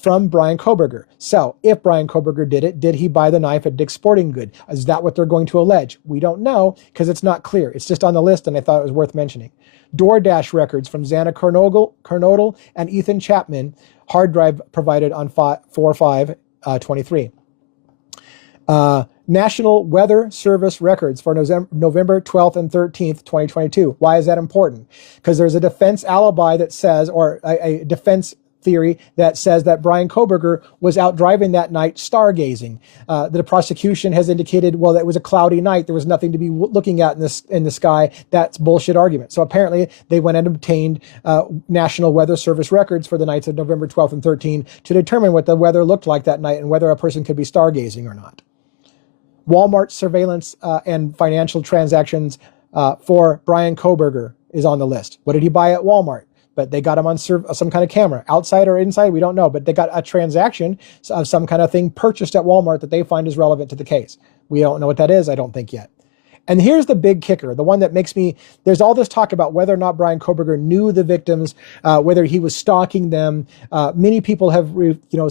from Brian Koberger. So if Brian Koberger did it, did he buy the knife at Dick's Sporting Good? Is that what they're going to allege? We don't know because it's not clear. It's just on the list and I thought it was worth mentioning. DoorDash records from Xana Kernodle and Ethan Chapman, hard drive provided on 4/5/23. National Weather Service records for November 12th and 13th, 2022. Why is that important? Because there's a defense alibi that says, or a defense theory that says that Brian Koberger was out driving that night stargazing. The prosecution has indicated, well, it was a cloudy night. There was nothing to be looking at in the sky. That's bullshit argument. So apparently they went and obtained National Weather Service records for the nights of November 12th and 13th to determine what the weather looked like that night and whether a person could be stargazing or not. Walmart surveillance and financial transactions for Brian Koberger is on the list. What did he buy at Walmart? But they got him on some kind of camera, outside or inside, we don't know. But they got a transaction of some kind of thing purchased at Walmart that they find is relevant to the case. We don't know what that is, I don't think yet. And here's the big kicker, the one that makes me, there's all this talk about whether or not Brian Koberger knew the victims, whether he was stalking them. Many people have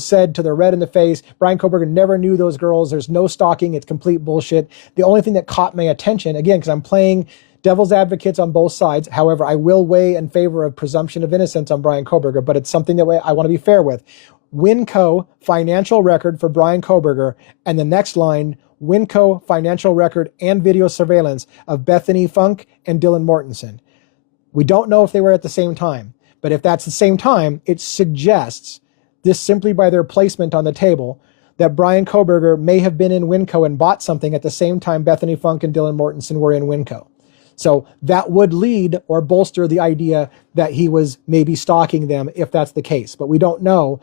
said to their red in the face, Brian Koberger never knew those girls. There's no stalking. It's complete bullshit. The only thing that caught my attention, again, because I'm playing devil's advocates on both sides. However, I will weigh in favor of presumption of innocence on Brian Koberger, but it's something that I want to be fair with. Winco financial record for Brian Koberger, and the next line, Winco financial record and video surveillance of Bethany Funk and Dylan Mortensen. We don't know if they were at the same time, but if that's the same time, it suggests, this simply by their placement on the table, that Brian Koberger may have been in Winco and bought something at the same time Bethany Funk and Dylan Mortensen were in Winco. So that would lead or bolster the idea that he was maybe stalking them if that's the case. But we don't know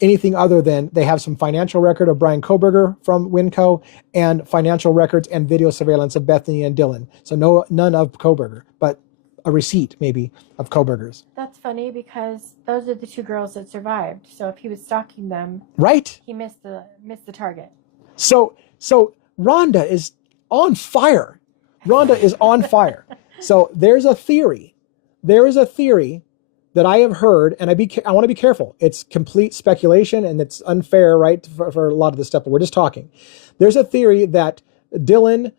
anything other than they have some financial record of Brian Koberger from Winco and financial records and video surveillance of Bethany and Dylan. So none of Koberger, but a receipt maybe of Koberger's. That's funny because those are the two girls that survived. So if he was stalking them, right, he missed the target. So Rhonda is on fire. Rhonda is on fire. So there's a theory. There is a theory that I have heard, and I want to be careful. It's complete speculation, and it's unfair, right, for a lot of this stuff, but we're just talking. There's a theory that Dylan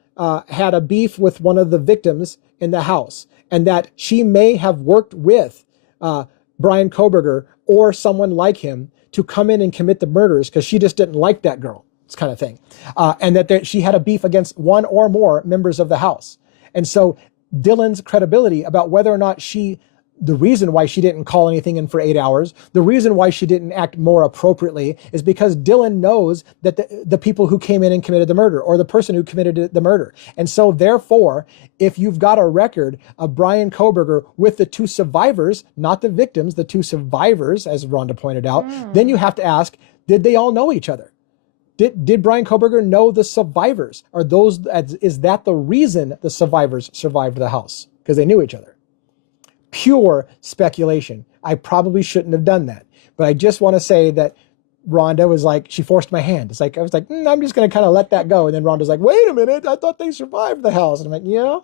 had a beef with one of the victims in the house, and that she may have worked with Brian Koberger or someone like him to come in and commit the murders because she just didn't like that girl. Kind of thing, and that she had a beef against one or more members of the house. And so Dylan's credibility about whether or not the reason why she didn't call anything in for 8 hours, the reason why she didn't act more appropriately is because Dylan knows that the people who came in and committed the murder, or the person who committed the murder. And so therefore, if you've got a record of Brian Koberger with the two survivors, not the victims, the two survivors, as Rhonda pointed out, then you have to ask, did they all know each other? Did Brian Koberger know the survivors? Is that the reason the survivors survived the house? Because they knew each other. Pure speculation. I probably shouldn't have done that. But I just want to say that Rhonda was like, she forced my hand. It's like, I was like, I'm just going to kind of let that go. And then Rhonda's like, wait a minute, I thought they survived the house. And I'm like,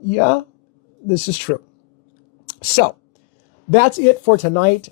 yeah, this is true. So that's it for tonight.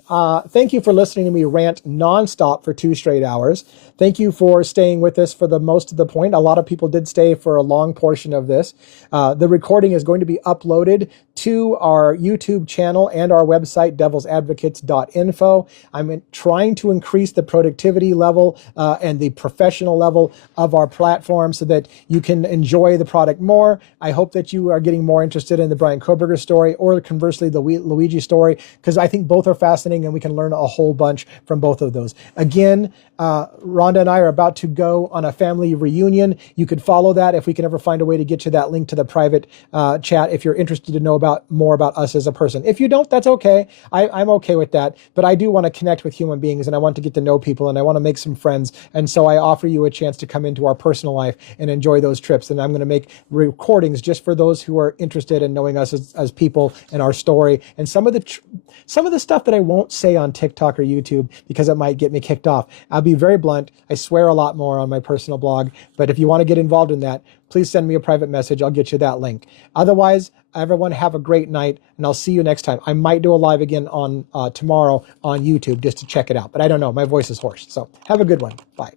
Thank you for listening to me rant nonstop for 2 straight hours. Thank you for staying with us for the most of the point. A lot of people did stay for a long portion of this. The recording is going to be uploaded to our YouTube channel and our website, devilsadvocates.info. I'm trying to increase the productivity level and the professional level of our platform so that you can enjoy the product more. I hope that you are getting more interested in the Brian Koberger story, or conversely, the Luigi story, because I think both are fascinating and we can learn a whole bunch from both of those. Again, Rhonda and I are about to go on a family reunion. You could follow that if we can ever find a way to get you that link to the private chat if you're interested to know more about us as a person. If you don't, that's okay. I'm okay with that. But I do want to connect with human beings, and I want to get to know people, and I want to make some friends. And so I offer you a chance to come into our personal life and enjoy those trips. And I'm going to make recordings just for those who are interested in knowing us as people and our story. And some of the stuff that I won't say on TikTok or YouTube because it might get me kicked off. I'll be very blunt. I swear a lot more on my personal blog. But if you want to get involved in that, please send me a private message. I'll get you that link. Otherwise, everyone have a great night, and I'll see you next time. I might do a live again on tomorrow on YouTube just to check it out. But I don't know. My voice is hoarse. So have a good one. Bye.